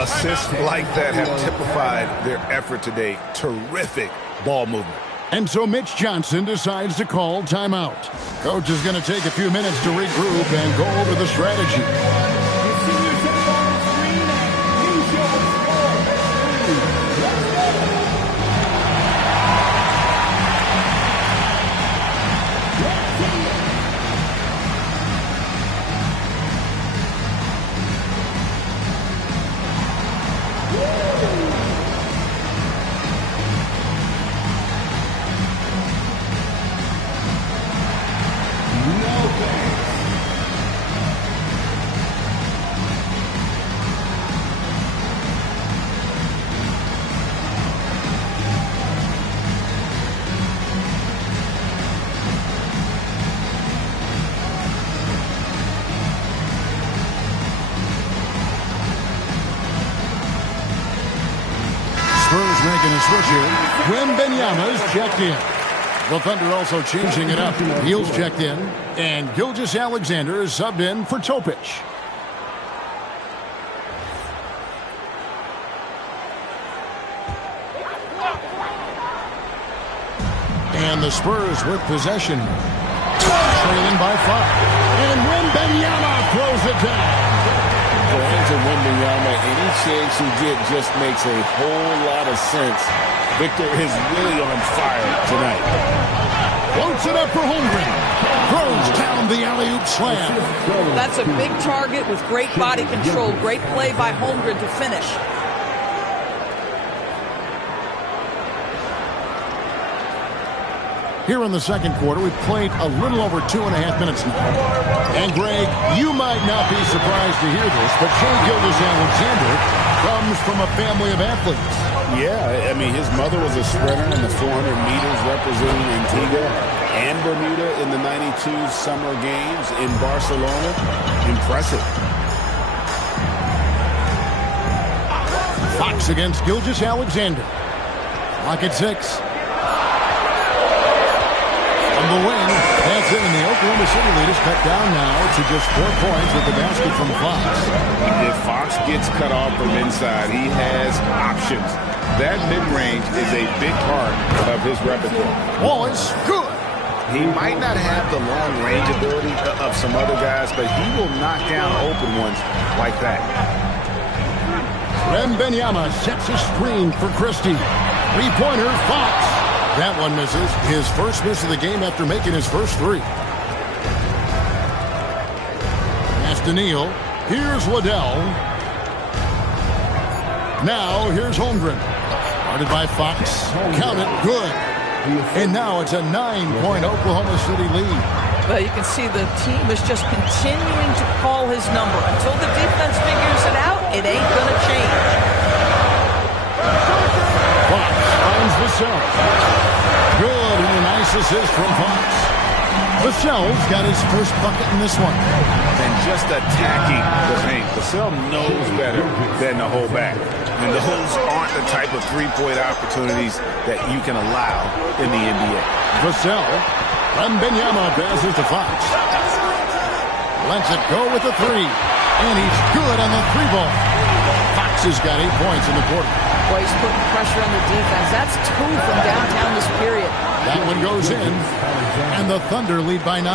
Assists like that have typified their effort today. Terrific ball movement. And so Mitch Johnson decides to call timeout. Coach is going to take a few minutes to regroup and go over the strategy. Making a switch here. Wembanyama's checked in. The Thunder also changing it up. Neal's checked in. And Gilgeous-Alexander is subbed in for Topic. And the Spurs with possession. Trailing by 5. And Wembanyama throws it down. For Andrew Wembanyama, any chance you get just makes a whole lot of sense. Victor is really on fire tonight. Floats it up for Holmgren. Throws down the alley-oop slam. That's a big target with great body control. Great play by Holmgren to finish. Here in the second quarter, we've played a little over 2.5 minutes now. And Greg, you might not be surprised to hear this, but Shai Gilgeous-Alexander comes from a family of athletes. Yeah, I mean, his mother was a sprinter in the 400 meters representing Antigua and Bermuda in the 92 Summer Games in Barcelona. Impressive. Fox against Gilgeous-Alexander. Lock at 6. On the wing, that's it, and the Oklahoma City lead is cut down now to just 4 points with the basket from Fox. If Fox gets cut off from inside, he has options. That mid-range is a big part of his repertoire. Wallace, good. He might not have the long-range ability of some other guys, but he will knock down open ones like that. Wembanyama sets a screen for Christie. Three-pointer, Fox. That one misses. His first miss of the game after making his first 3. Pass to Neal. Here's Waddell. Now here's Holmgren. Guarded by Fox. Count it. Good. And now it's a 9-point Oklahoma City lead. Well, you can see the team is just continuing to call his number. Until the defense figures it out, it ain't going to change. Fox finds Vassell. Good, and a nice assist from Fox. Vassell's got his first bucket in this one. and just attacking the paint. Vassell knows better than to hold back. And those aren't the type of three-point opportunities that you can allow in the NBA. Vassell. Wembanyama passes to Fox. Lets it go with the three. And he's good on the three ball. Fox has got 8 points in the quarter. Boy, he's putting pressure on the defense. That's 2 from downtown this period. That one goes in. And the Thunder lead by 9.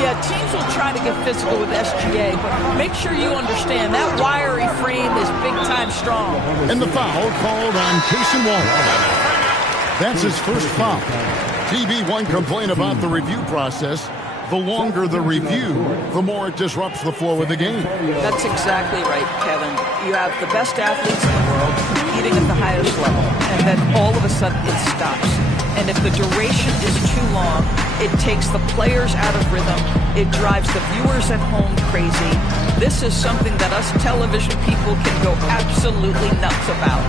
Yeah, teams will try to get physical with SGA, but make sure you understand that wiry frame is big-time strong. And the foul called on Cason Wallace. That's his first foul. TB1 complained about the review process. The longer the review, the more it disrupts the flow of the game. That's exactly right, Kevin. You have the best athletes in the world competing at the highest level, and then all of a sudden it stops. And if the duration is too long, it takes the players out of rhythm. It drives the viewers at home crazy. This is something that us television people can go absolutely nuts about.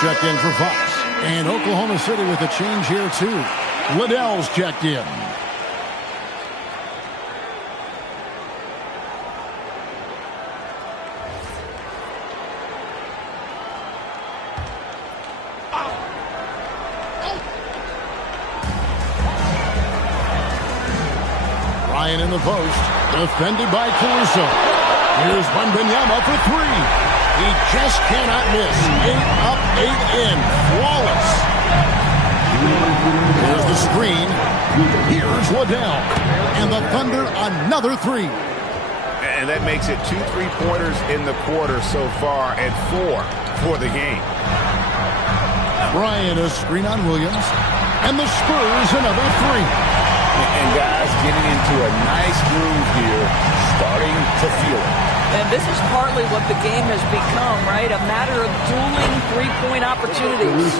Checked in for Fox. And Oklahoma City with a change here, too. Liddell's checked in. Ryan in the post. Defended by Caruso. Here's Wembanyama for 3. He just cannot miss. 8 up, 8 in. Flawless. Here's the screen. Here's Liddell. And the Thunder another 3. And that makes it 2 3-pointers in the quarter so far and 4 for the game. Bryant a screen on Williams. And the Spurs another 3. And guys getting into a nice groove here, starting to feel it. And this is partly what the game has become, right? A matter of dueling three-point opportunities.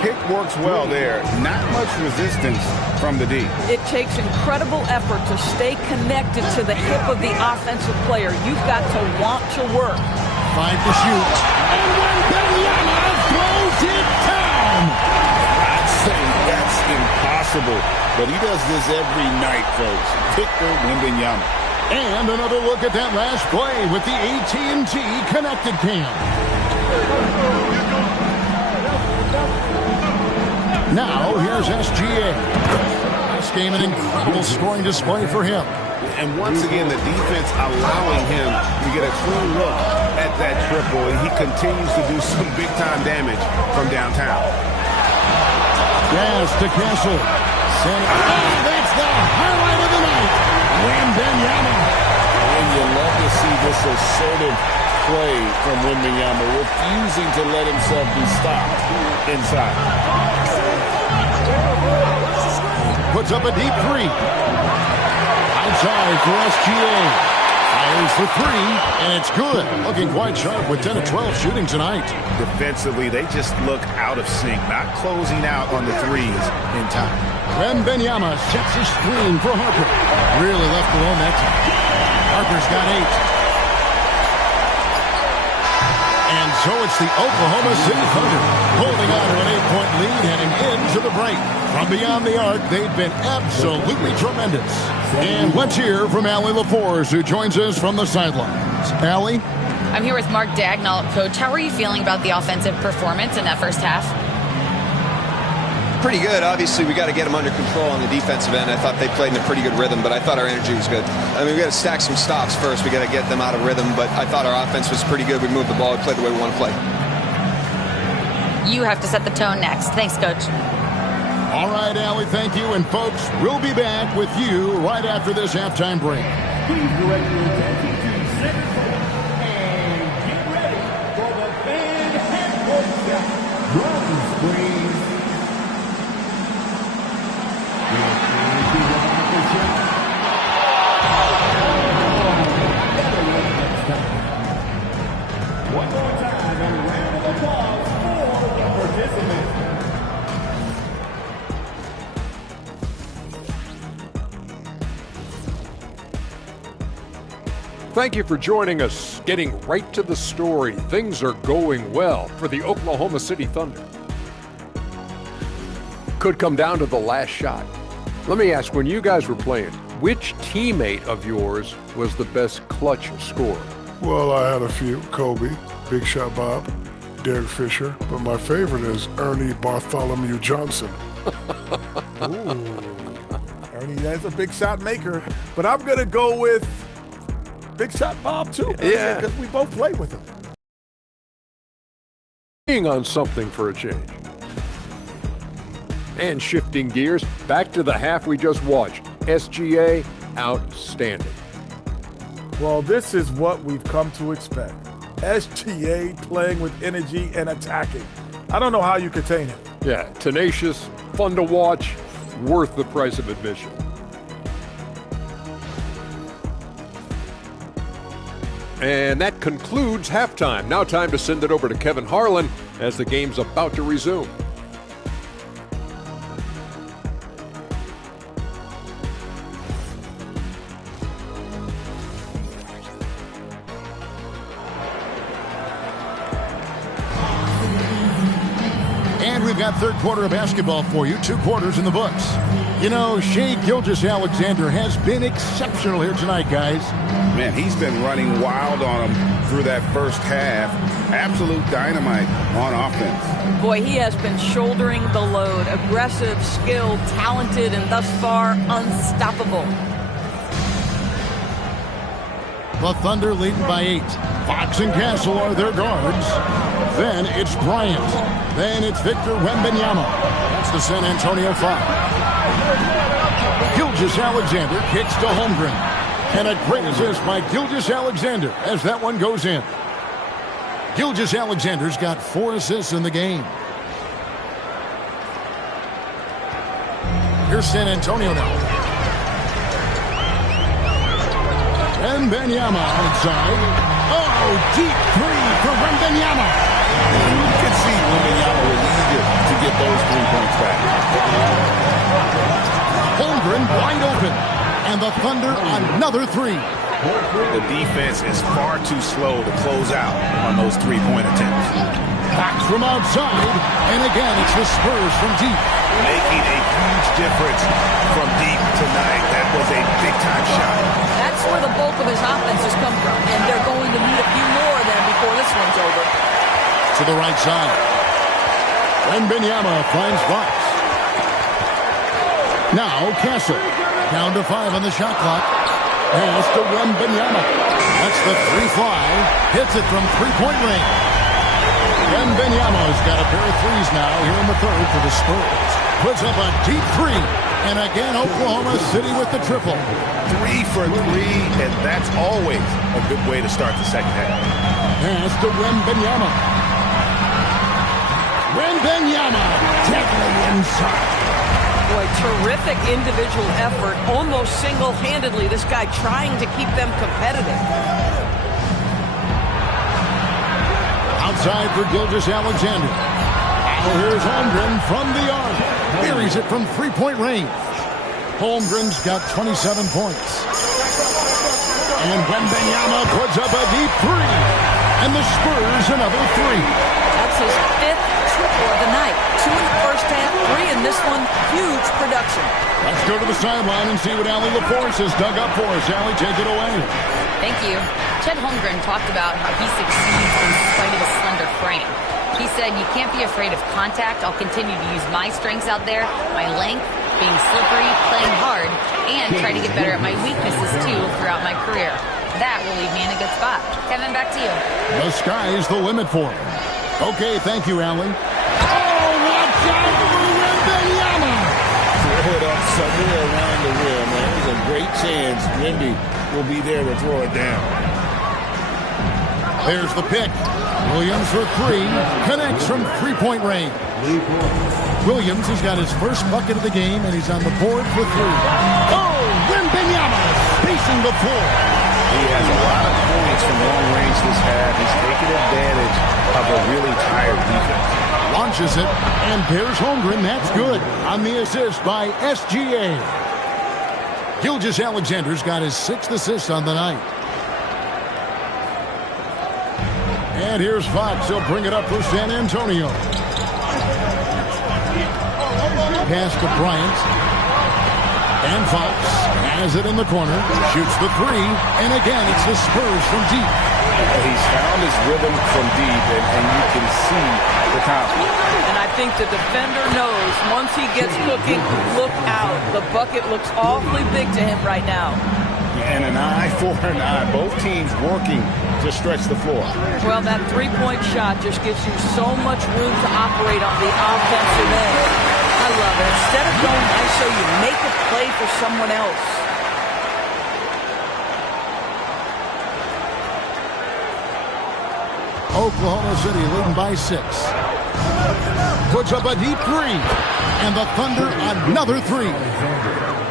Pick works well there. Not much resistance from the D. It takes incredible effort to stay connected to the hip of the offensive player. You've got to want to work. 5 to shoot. And Wembanyama throws it down. I'd say that's impossible, but he does this every night, folks. Victor Wembanyama. And another look at that last play with the AT&T Connected Cam. Now, here's SGA. This game, an incredible scoring display for him. And once again, the defense allowing him to get a clean look at that triple. And he continues to do some big-time damage from downtown. Yes, to Castle. That's the highlight of the night. Wembanyama. And you love to see this assertive play from Wembanyama, refusing to let himself be stopped inside. Puts up a deep 3. Outside for SGA. Fires for 3, and it's good. Looking quite sharp with 10 of 12 shooting tonight. Defensively, they just look out of sync, not closing out on the threes in time. Wembanyama sets a screen for Harper. Really left alone that time. Harper's got 8. And so it's the Oklahoma City Thunder holding on to an 8-point lead heading into the break. From beyond the arc, they've been absolutely tremendous. And let's hear from Allie LaForce, who joins us from the sidelines. Allie? I'm here with Mark Daigneault. Coach, how are you feeling about the offensive performance in that first half? Pretty good. Obviously, we got to get them under control on the defensive end. I thought they played in a pretty good rhythm, but I thought our energy was good. I mean, we got to stack some stops first. We got to get them out of rhythm, but I thought our offense was pretty good. We moved the ball. We played the way we want to play. You have to set the tone next. Thanks, Coach. All right, Allie, thank you. And, folks, we'll be back with you right after this halftime break. Please direct your attention to center court and get ready for the fan half-court shot. Drums, please. thank you for joining us. Getting right to the story, things are going well for the Oklahoma City Thunder. Could come down to the last shot. Let me ask, when you guys were playing, which teammate of yours was the best clutch scorer? Well, I had a few. Kobe, Big Shot Bob, Derek Fisher, but my favorite is Ernie Bartholomew Johnson. Ooh. Ernie, that's a big shot maker. But I'm going to go with Big Shot Bob, too. Yeah. Because we both played with him. Being on something for a change. And shifting gears, back to the half we just watched. SGA, outstanding. Well, this is what we've come to expect. SGA playing with energy and attacking. I don't know how you contain him. Yeah, tenacious, fun to watch, worth the price of admission. And that concludes halftime. Now time to send it over to Kevin Harlan as the game's about to resume. And we've got third quarter of basketball for you, 2 quarters in the books. You know, Shai Gilgeous-Alexander has been exceptional here tonight, guys. Man, he's been running wild on him through that first half. Absolute dynamite on offense. Boy, he has been shouldering the load. Aggressive, skilled, talented, and thus far unstoppable. The Thunder leading by 8. Fox and Castle are their guards. Then it's Bryant. Then it's Victor Wembanyama. That's the San Antonio 5. Gilgeous-Alexander kicks to Holmgren. And a great assist by Gilgeous-Alexander as that one goes in. Gilgeous-Alexander's got 4 assists in the game. Here's San Antonio now. Wembanyama outside. Oh, deep 3 for Wembanyama. You can see Wembanyama was eager to get those 3 points back. Holmgren wide open. And the Thunder another 3. The defense is far too slow to close out on those 3-point attempts. Fox from outside. And again, it's the Spurs from deep. Making a huge difference from deep tonight. That was a big-time shot. That's where the bulk of his offense has come from, and they're going to need a few more of them before this one's over. To the right side. Wembanyama finds Fox. Now Castle. Down to 5 on the shot clock. Pass to Wembanyama. That's the 3 fly. Hits it from 3-point range. Wembanyama's got a pair of threes now here in the third for the Spurs. Puts up a deep 3. And again, Oklahoma City with the triple. 3 for 3, and that's always a good way to start the second half. Pass to Wembanyama. Wembanyama deadly inside. Boy, terrific individual effort, almost single-handedly. This guy trying to keep them competitive. Outside for Gilgeous-Alexander. Now here's Holmgren from the arc. Buries it from 3-point range. Holmgren's got 27 points. And Wembanyama puts up a deep 3. And the Spurs another 3. That's his 5th triple of the night. 2 in the first half, 3 in this one. Huge production. Let's go to the sideline and see what Allie LaForce has dug up for us. Allie, take it away. Thank you. Chet Holmgren talked about how he succeeds in spite of his slender frame. He said, "You can't be afraid of contact. I'll continue to use my strengths out there, my length, being slippery, playing hard, and try to get better at my weaknesses, too, throughout my career. That will leave me in a good spot." Kevin, back to you. The sky's the limit for him. Okay, thank you, Allie. Oh, watch out for Wembanyama! Throw it up somewhere around the rim, man. There's a great chance Wemby will be there to throw it down. There's the pick. Williams for 3. Connects from 3-point range. Williams has got his first bucket of the game, and he's on the board for 3. Oh, Wembanyama spacing the floor. He has a lot of points from long range this half. He's taking advantage of a really tired defense. Launches it, and there's Holmgren. That's good on the assist by SGA. Gilgeous-Alexander's got his 6th assist on the night. And here's Fox. He'll bring it up for San Antonio. Pass to Bryant. And Fox has it in the corner. Shoots the three. And again, it's the Spurs from deep. He's found his rhythm from deep, and you can see the confidence. And I think the defender knows once he gets cooking, look out. The bucket looks awfully big to him right now. And an eye for an eye. Both teams working to stretch the floor. Well, that three-point shot just gives you so much room to operate on the offensive end. I love it. Instead of going ISO, you make a play for someone else. Oklahoma City leading by 6. Puts up a deep three. And the Thunder another three.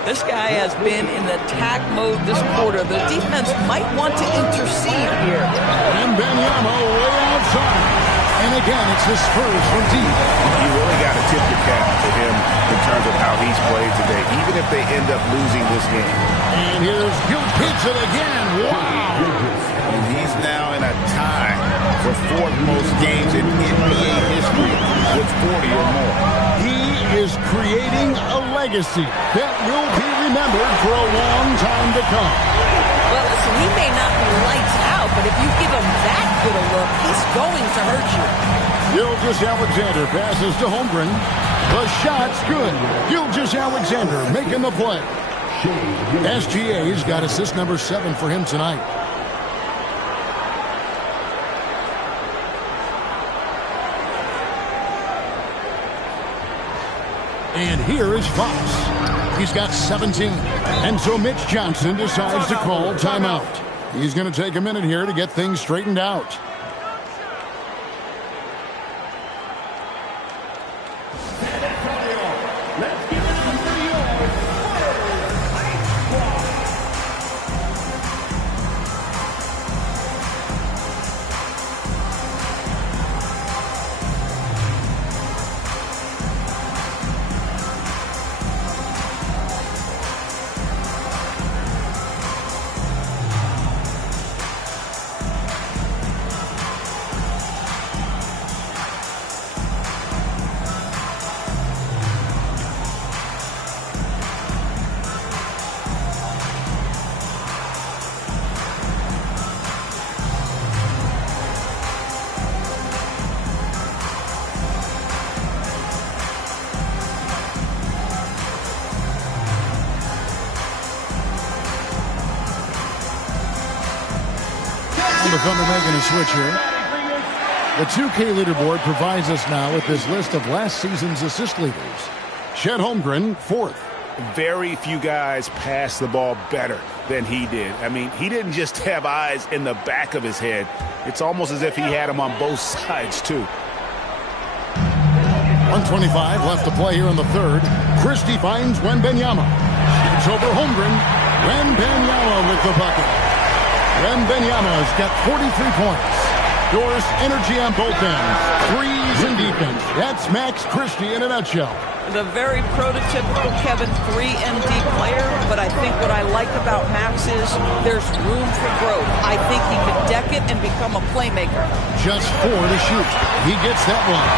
This guy has been in attack mode this quarter. The defense might want to intercede here. And Wembanyama way outside. And again, it's the Spurs from deep. You really got to tip your cap to him in terms of how he's played today, even if they end up losing this game. And here's Gilgeous again. Wow. And he's now in a tie for fourth most games in NBA history with 40 or more. He is creating a legacy that will be remembered for a long time to come. Well, listen, he may not be lights out, but if you give him that good a look, he's going to hurt you. Gilgeous-Alexander passes to Holmgren. The shot's good. Gilgeous-Alexander making the play. SGA's got assist number 7 for him tonight. And here is Fox. He's got 17. And so Mitch Johnson decides to call timeout. He's going to take a minute here to get things straightened out. The Thunder making a switch here. The 2K leaderboard provides us now with this list of last season's assist leaders. Chet Holmgren, 4th. Very few guys pass the ball better than he did. I mean, he didn't just have eyes in the back of his head. It's almost as if he had them on both sides, too. 125 left to play here in the third. Christie finds Wembanyama. Shoots over Holmgren. Wembanyama with the bucket. Wembanyama's got 43 points. Scores energy on both ends. Threes and defense. That's Max Christie in a nutshell. The very prototypical Kevin 3-and-D player, but I think what I like about Max is there's room for growth. I think he can deck it and become a playmaker. Just 4 to shoot. He gets that one.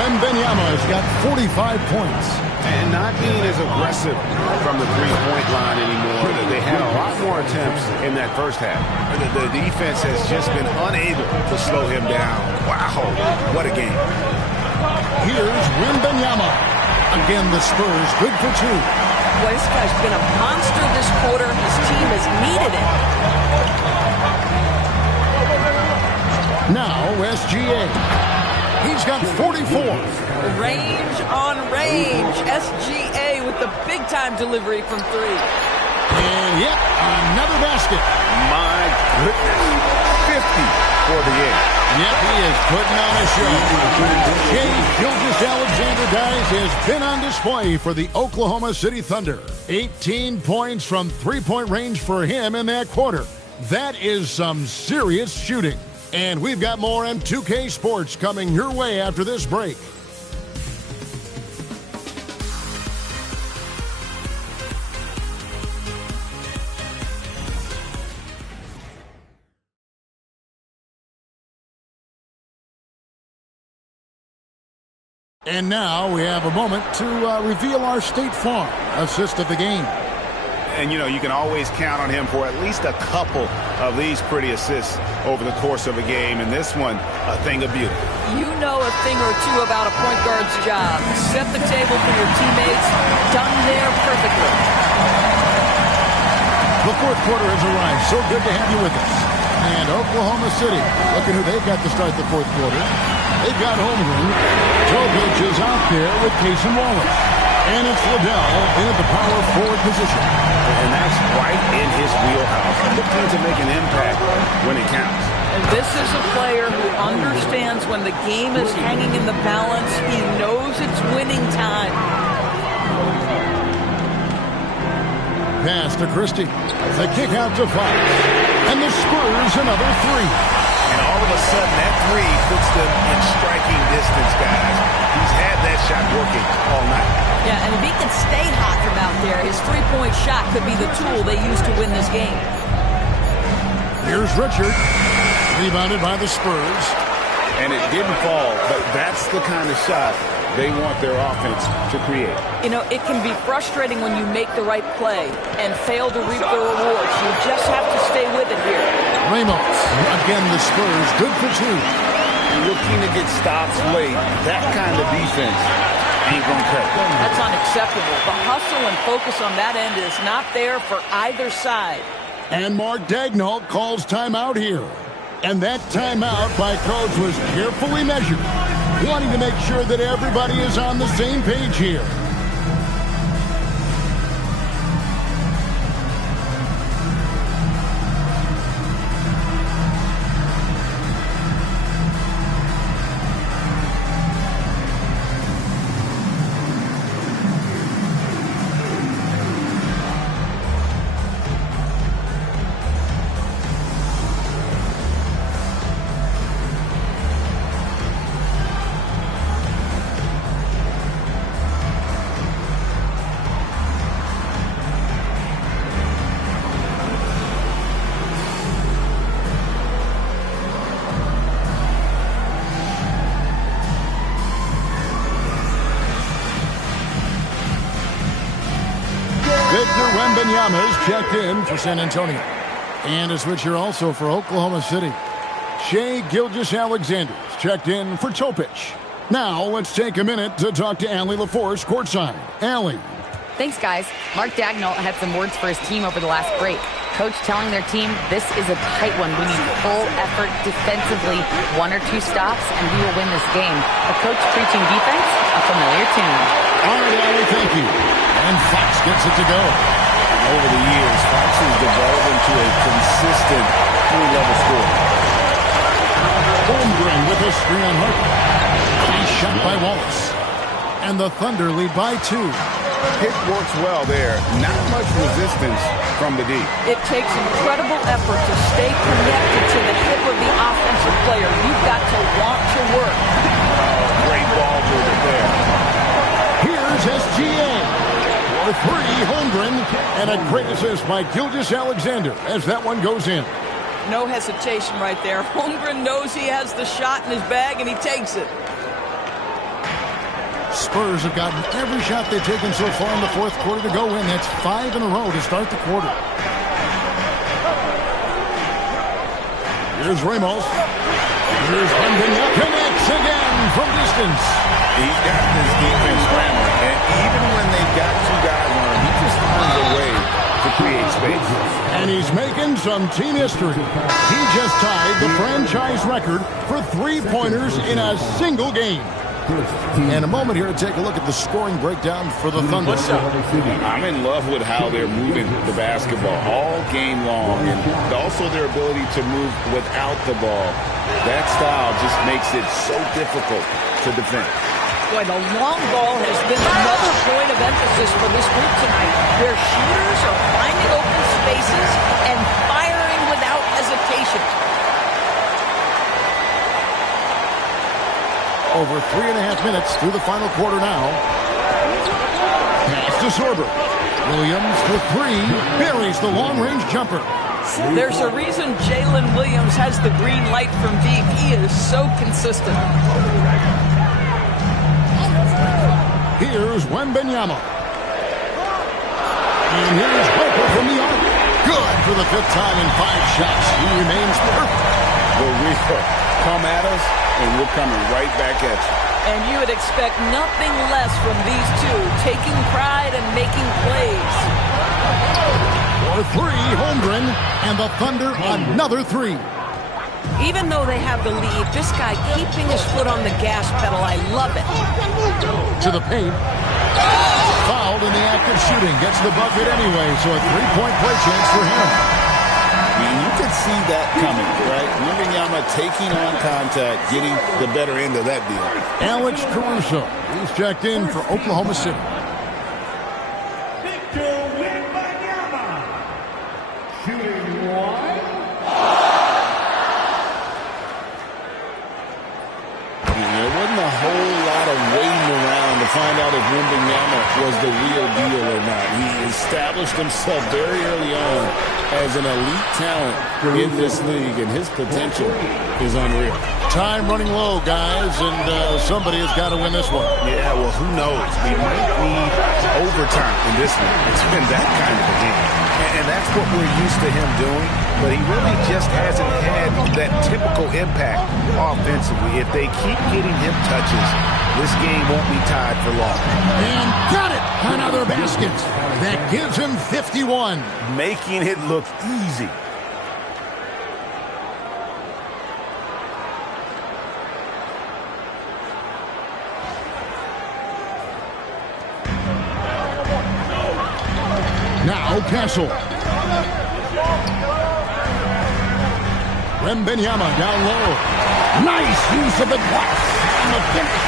Wembanyama's got 45 points. And not being as aggressive from the three-point line anymore. They had a lot more attempts in that first half. The defense has just been unable to slow him down. Wow, what a game. Here's Wembanyama. Again, the Spurs good for 2. Boy, this guy's been a monster this quarter. His team has needed it. Now, SGA. He's got 44. Range on range. SGA with the big-time delivery from 3. And yep, another basket. My goodness. 50 for the 8. Yep, he is putting on a show. Shai Gilgeous-Alexander, guys, has been on display for the Oklahoma City Thunder. 18 points from three-point range for him in that quarter. That is some serious shooting. And we've got more M2K Sports coming your way after this break. And now we have a moment to reveal our State Farm assist of the game. And, you know, you can always count on him for at least a couple of these pretty assists over the course of a game. And this one, a thing of beauty. You know a thing or two about a point guard's job. Set the table for your teammates. Done there perfectly. The fourth quarter has arrived. So good to have you with us. And Oklahoma City, look at who they've got to start the fourth quarter. They've got Holmgren. Jokic is out there with Cason Wallace. And it's Liddell in at the power forward position. And that's right in his wheelhouse. Looking to make an impact when it counts. And this is a player who understands when the game is hanging in the balance. He knows it's winning time. Pass to Christie. The kick out to Fox. And the Spurs another three. And all of a sudden, that three puts them in striking distance, guys. He's had that shot working all night. Yeah, and if he can stay hot from out there, his three-point shot could be the tool they use to win this game. Here's Richard. Rebounded by the Spurs. And it didn't fall, but that's the kind of shot they want their offense to create. You know, it can be frustrating when you make the right play and fail to reap the rewards. You just have to stay with it here. Ramos. Again, the Spurs. Good for two. Looking to get stops late. That kind of defense ain't going to cut. That's unacceptable. The hustle and focus on that end is not there for either side. And Mark Daigneault calls timeout here. And that timeout by Coach was carefully measured, wanting to make sure that everybody is on the same page here. Victor Wembanyama is checked in for San Antonio. And a switcher also for Oklahoma City. Shai Gilgeous-Alexander is checked in for Topic. Now let's take a minute to talk to Allie LaForce courtside. Allie. Thanks, guys. Mark Daigneault had some words for his team over the last break. Coach telling their team, this is a tight one. We need full effort defensively, 1 or 2 stops, and we will win this game. A coach preaching defense, a familiar tune. All right, Allie, thank you. And Fox gets it to go. Over the years, Fox has developed into a consistent three-level scorer. Holmgren with a screen on Harper. Nice shot by Wallace. And the Thunder lead by 2. Pick works well there. Not much resistance from the D. It takes incredible effort to stay connected to the hip of the offensive player. You've got to want to work. Great ball movement there. Here's SGA. For 3, Holmgren. And a great assist by Gilgeous-Alexander as that one goes in. No hesitation right there. Holmgren knows he has the shot in his bag, and he takes it. Spurs have gotten every shot they've taken so far in the fourth quarter to go in. That's 5 in a row to start the quarter. Here's Ramos. Here's Wembanyama. Connects again from distance. He's got this defense scrambling, and even when they've got 2 guys on him, he just finds a way to create space. And he's making some team history. He just tied the franchise record for 3-pointers in a single game. And a moment here to take a look at the scoring breakdown for the Thunder. I'm in love with how they're moving the basketball all game long, and also their ability to move without the ball. That style just makes it so difficult to defend. Boy, the long ball has been another point of emphasis for this group tonight. Their shooters are finding open spaces and firing without hesitation. Over 3.5 minutes through the final quarter now. Pass to Sorber. Williams for 3. Buries the long-range jumper. There's a reason Jalen Williams has the green light from deep. He is so consistent. Here's Wembanyama. And here's Harper from the arc. Good for the 5th time in 5 shots. He remains perfect. Well, we come at us, and we're coming right back at you. And you would expect nothing less from these two, taking pride and making plays. For 3, Holmgren, and the Thunder another 3. Even though they have the lead, this guy keeping his foot on the gas pedal, I love it. To the paint. Fouled in the act of shooting. Gets the bucket anyway, so a 3-point play chance for him. I mean, you could see that coming, right? Wembanyama taking on contact, getting the better end of that deal. Alex Caruso. He's checked in for Oklahoma City. Find out if Wembanyama was the real deal or not. He established himself very early on as an elite talent in this league, and his potential is unreal. Time running low, guys, and somebody has got to win this one. Yeah, well, who knows? We might need overtime in this one. It's been that kind of a game. And that's what we're used to him doing, but he really just hasn't had that typical impact offensively. If they keep getting him touches, this game won't be tied for long. And got it! Another basket. That gives him 51. Making it look easy. Now Castle. Wembanyama down low. Nice use of the glass. And the finish.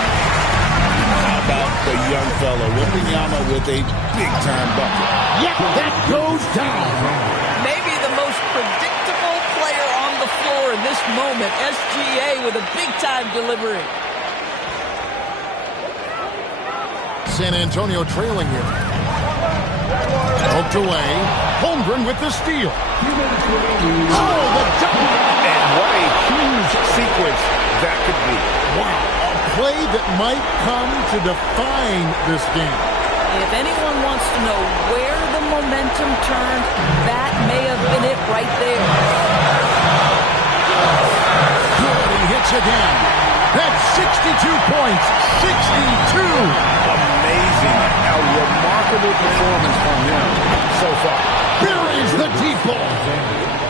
How about the young fella? Wembanyama with a big-time bucket. Yep, that goes down. Maybe the most predictable player on the floor in this moment. SGA with a big-time delivery. San Antonio trailing here. Poked away. Holmgren with the steal. Oh, the dunk! And what a huge sequence that could be. Wow, a play that might come to define this game. If anyone wants to know where the momentum turned, that may have been it right there. Good, he hits again. That's 62 points. 62! Amazing. A remarkable performance from him so far. Buries the deep ball.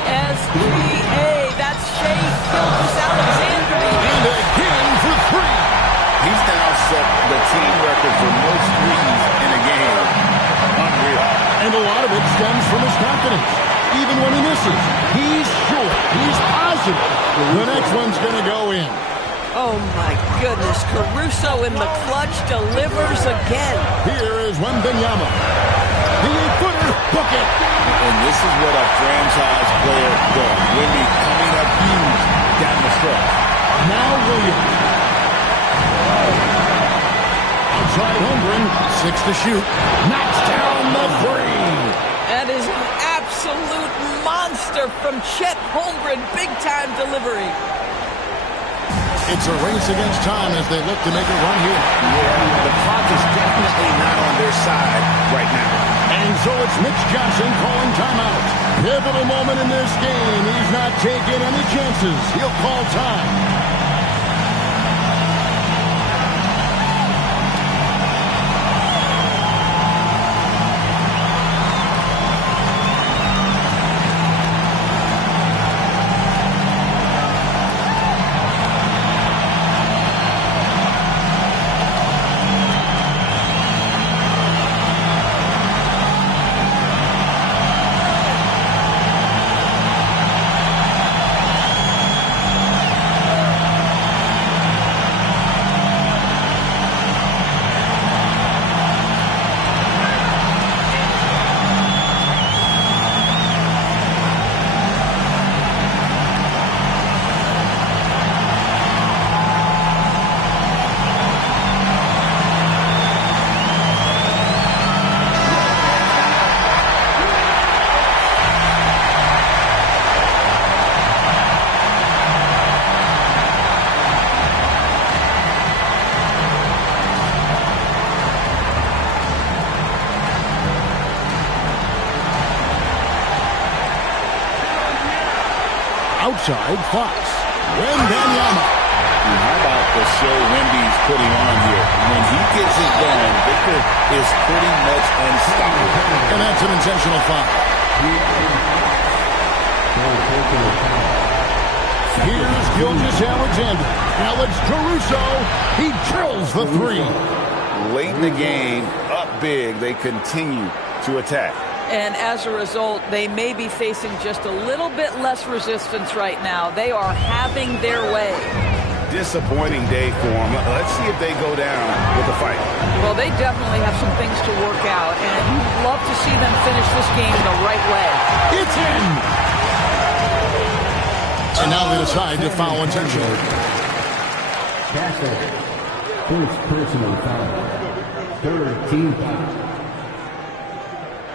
SGA, that's Shai Gilgeous-Alexander. And again for 3. He's now set the team record for most threes in a game. Unreal. And a lot of it stems from his confidence. Even when he misses, he's sure, he's positive the next one's going to go in. Oh, my goodness. Caruso in the clutch delivers again. Here is Wembanyama. The 8-footer, book it. And this is what a franchise player does. Wemby coming up huge down the stretch. Now Williams. Outside Holmgren, 6 to shoot. Knocks down the 3. That is an absolute monster from Chet Holmgren. Big-time delivery. It's a race against time as they look to make a run here. Yeah, the clock is definitely not on their side right now. And so it's Mitch Johnson calling timeout. Pivotal moment in this game. He's not taking any chances. He'll call time. side, Fox. Wembanyama. How about the show Wemby's putting on here? When he gets it going, Victor is pretty much unstoppable. And that's an intentional foul. Here's Gilgeous-Alexander. Alex Caruso. He drills the three. Late in the game, up big, they continue to attack. And as a result, they may be facing just a little bit less resistance right now. They are having their way. Disappointing day for them. Let's see if they go down with a fight. Well, they definitely have some things to work out, and you'd love to see them finish this game the right way. It's in! And now they decide to foul intentionally. Castle, first personal foul. Third team foul.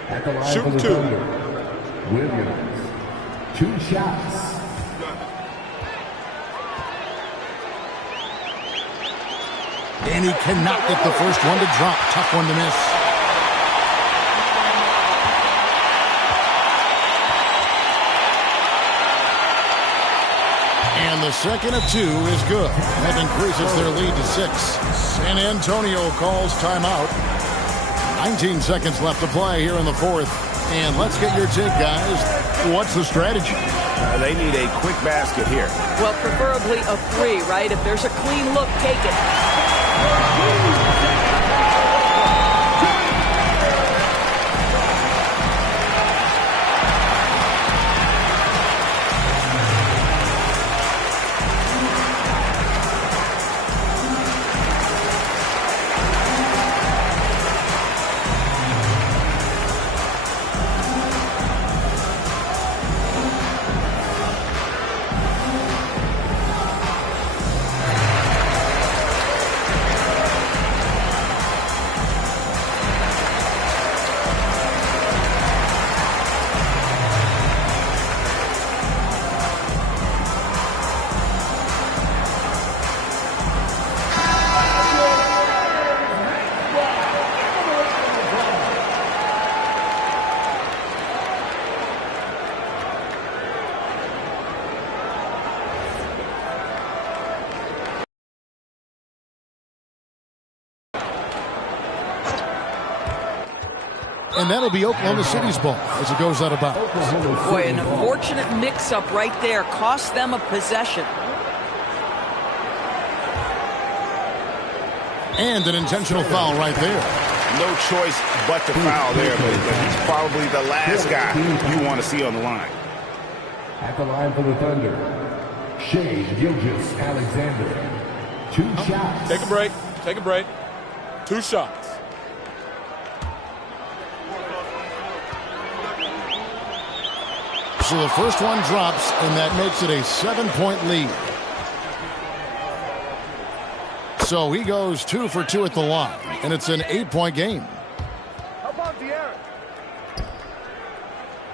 At the line Shoot for the two. Thunder, Williams. 2 shots. And he cannot get the first one to drop. Tough one to miss. And the second of 2 is good. That increases their lead to 6. San Antonio calls timeout. 19 seconds left to play here in the fourth. And let's get your take, guys. What's the strategy? They need a quick basket here. Well, preferably a 3, right? If there's a clean look, take it. And that'll be Oklahoma City's ball as it goes out of bounds. Boy, an unfortunate mix-up right there. Cost them a possession. And an intentional foul right there. No choice but to foul there, but he's probably the last guy you want to see on the line. At the line for the Thunder, Shai Gilgeous-Alexander. 2 shots. Take a break. Take a break. 2 shots. So the first one drops, and that makes it a 7-point lead. So he goes 2 for 2 at the line, and it's an 8-point game.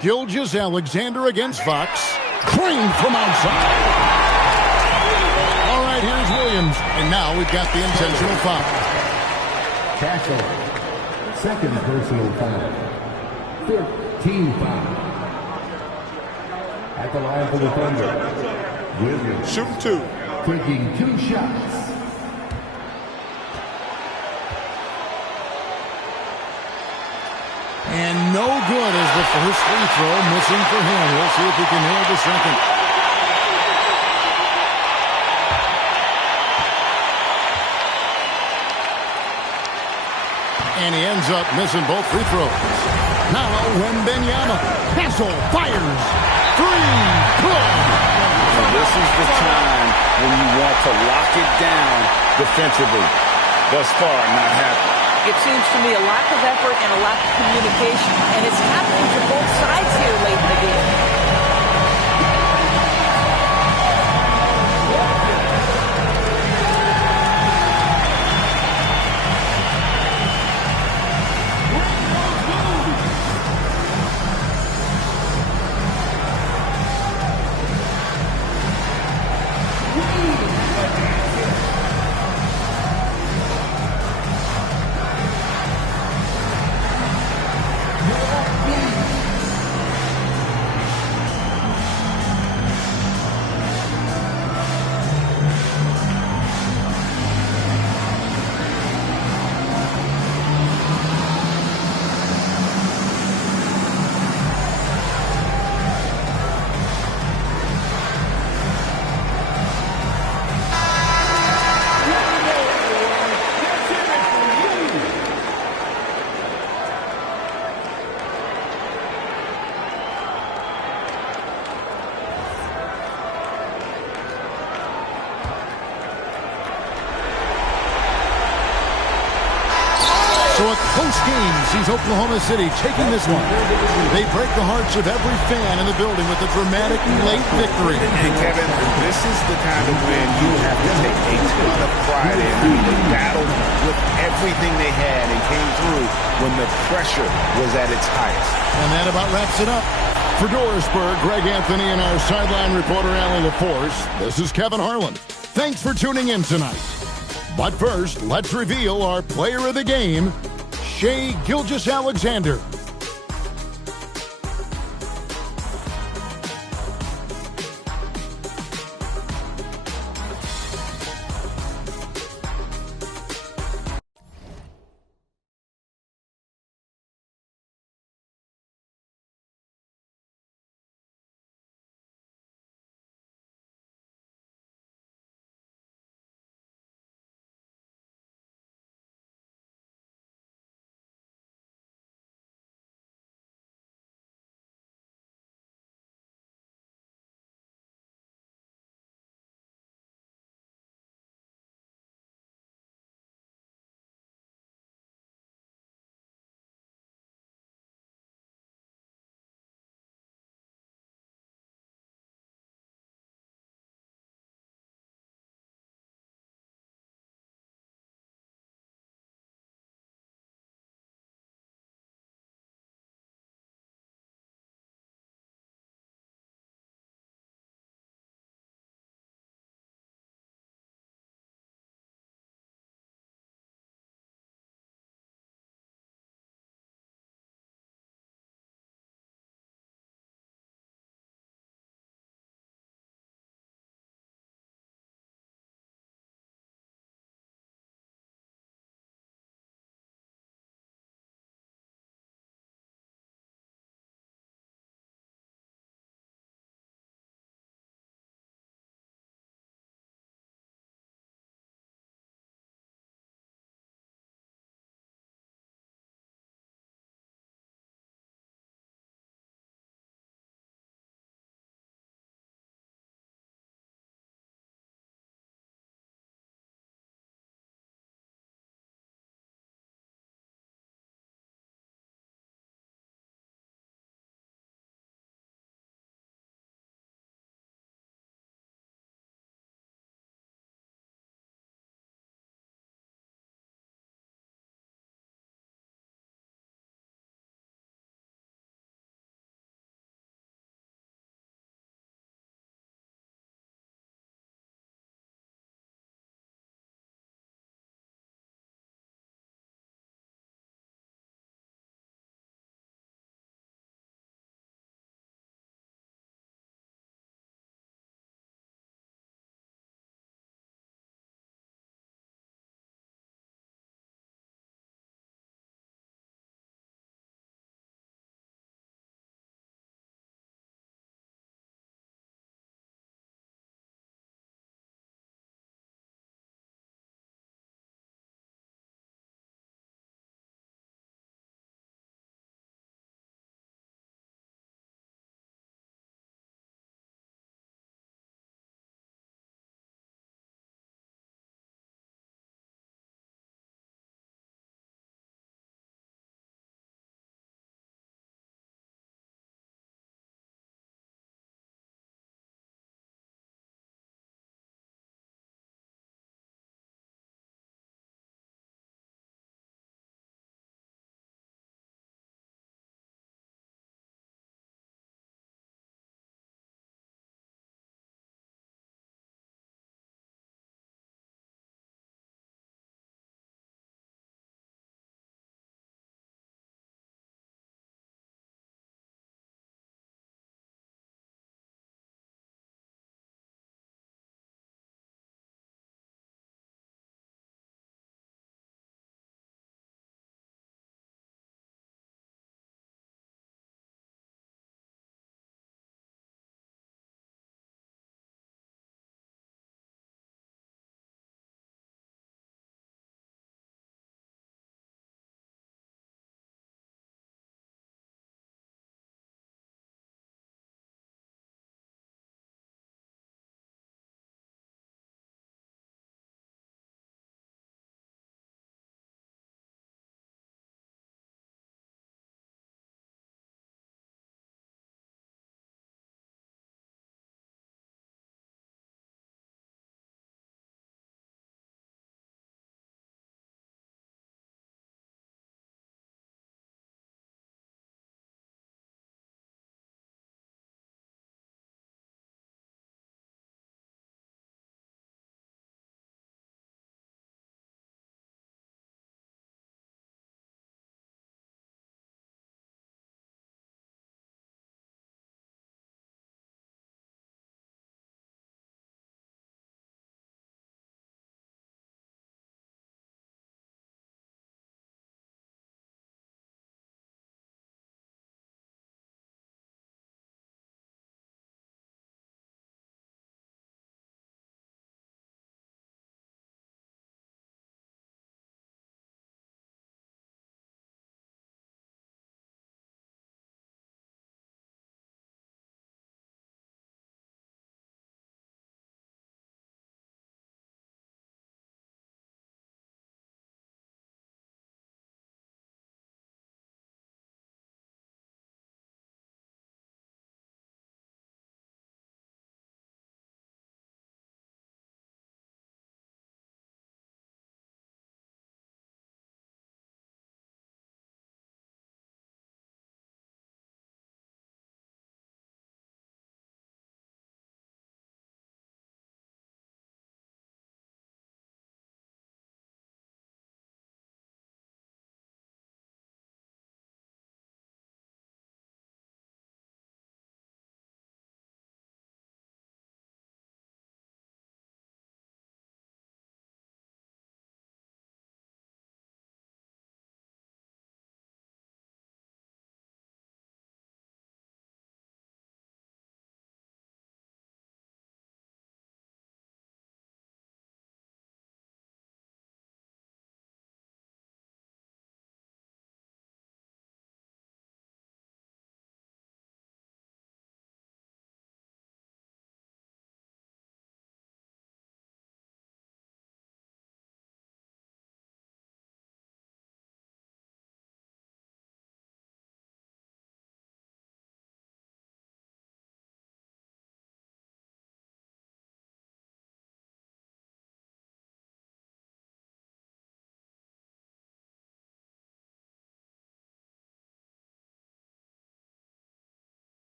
Gilgeous-Alexander against Fox. Creamed from outside. All right, here's Williams, and now we've got the intentional foul. Castle, second personal foul. 15 foul. At the line for the Thunder, Williams. Shooting 2. Taking 2 shots. And no good as the first free throw missing for him. We'll see if he can nail the second. And he ends up missing both free throws. Now Wembanyama. Castle fires. 3. Good. This is the time when you want to lock it down defensively. Thus far, not happening. It seems to me a lack of effort and a lack of communication, and it's happening to both sides here late in the game. So a close game sees Oklahoma City taking this one. They break the hearts of every fan in the building with a dramatic late victory. And Kevin, this is the kind of win you have to take a ton of pride in. I mean, they battled with everything they had and came through when the pressure was at its highest. And that about wraps it up. For Dorisburg, Greg Anthony and our sideline reporter, Allie LaForce, this is Kevin Harlan. Thanks for tuning in tonight. But first, let's reveal our player of the game, Shai Gilgeous-Alexander.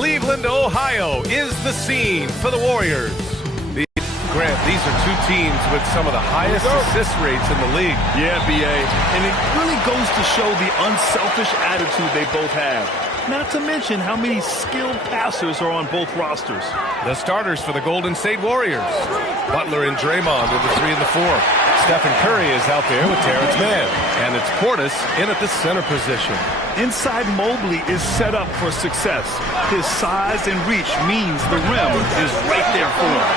Cleveland, Ohio is the scene for the Warriors. Grant, these are two teams with some of the highest assist rates in the league. Yeah, B.A. And it really goes to show the unselfish attitude they both have. Not to mention how many skilled passers are on both rosters. The starters for the Golden State Warriors. Butler and Draymond in the 3 and the 4. Stephen Curry is out there with Terrence Mann. And it's Portis in at the center position. Inside Mobley is set up for success. His size and reach means the rim is right there for him.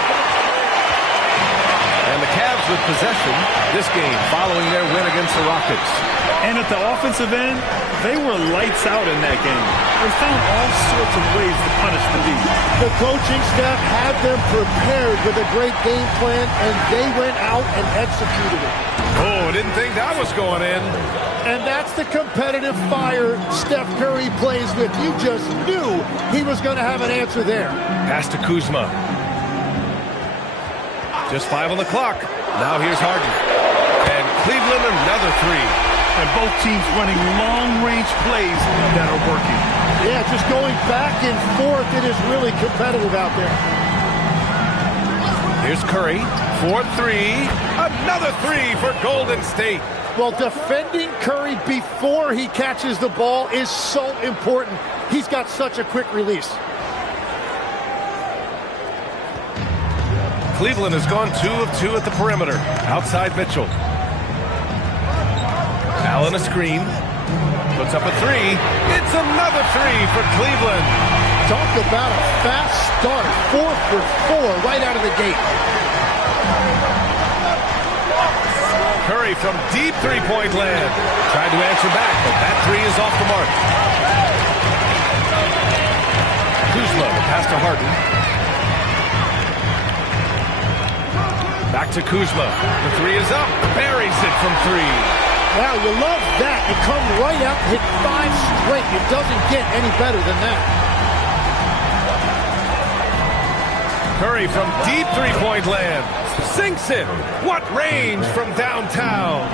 And the Cavs with possession this game following their win against the Rockets. And at the offensive end, they were lights out in that game. They found all sorts of ways to punish the lead. The coaching staff had them prepared with a great game plan, and they went out and executed it. Oh, didn't think that was going in. And that's the competitive fire Steph Curry plays with. You just knew he was going to have an answer there. Pass to Kuzma. Just 5 on the clock. Now here's Harden. And Cleveland another 3. And both teams running long-range plays that are working. Yeah, just going back and forth. It is really competitive out there. Here's Curry. 4-3. Another 3 for Golden State. Well, defending Curry before he catches the ball is so important. He's got such a quick release. Cleveland has gone 2 of 2 at the perimeter. Outside Mitchell. Allen a screen. Puts up a 3. It's another 3 for Cleveland. Talk about a fast start. 4 for 4 right out of the gate. Curry from deep three-point land. Tried to answer back, but that 3 is off the mark. Kuzma, the pass to Harden. Back to Kuzma. The 3 is up. Buries it from 3. Wow, you love that. It come right out and hit 5 straight. It doesn't get any better than that. Curry from deep three-point land. Sinks it. What range from downtown.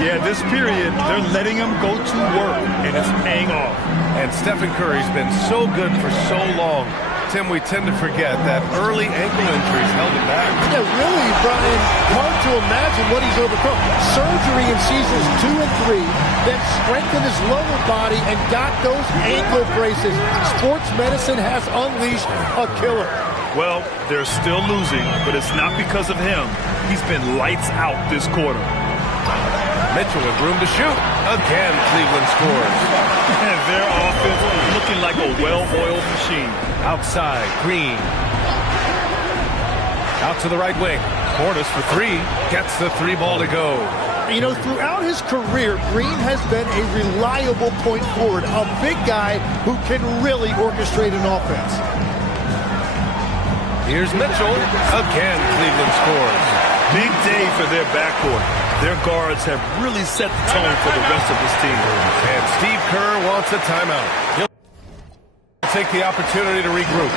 Yeah, this period, they're letting him go to work, and it's paying off. And Stephen Curry's been so good for so long. Tim, we tend to forget that early ankle injuries held him back. Yeah, really, Brian, hard to imagine what he's overcome. Surgery in seasons 2 and 3, then strengthened his lower body and got those ankle braces. Sports medicine has unleashed a killer. Well, they're still losing, but it's not because of him. He's been lights out this quarter. Mitchell with room to shoot. Again, Cleveland scores. And their offense is looking like a well-oiled machine. Outside, Green. Out to the right wing. Portis for 3. Gets the 3 ball to go. You know, throughout his career, Green has been a reliable point forward. A big guy who can really orchestrate an offense. Here's Mitchell. Again, Cleveland scores. Big day for their backcourt. Their guards have really set the tone for the rest of this team. And Steve Kerr wants a timeout. He'll take the opportunity to regroup.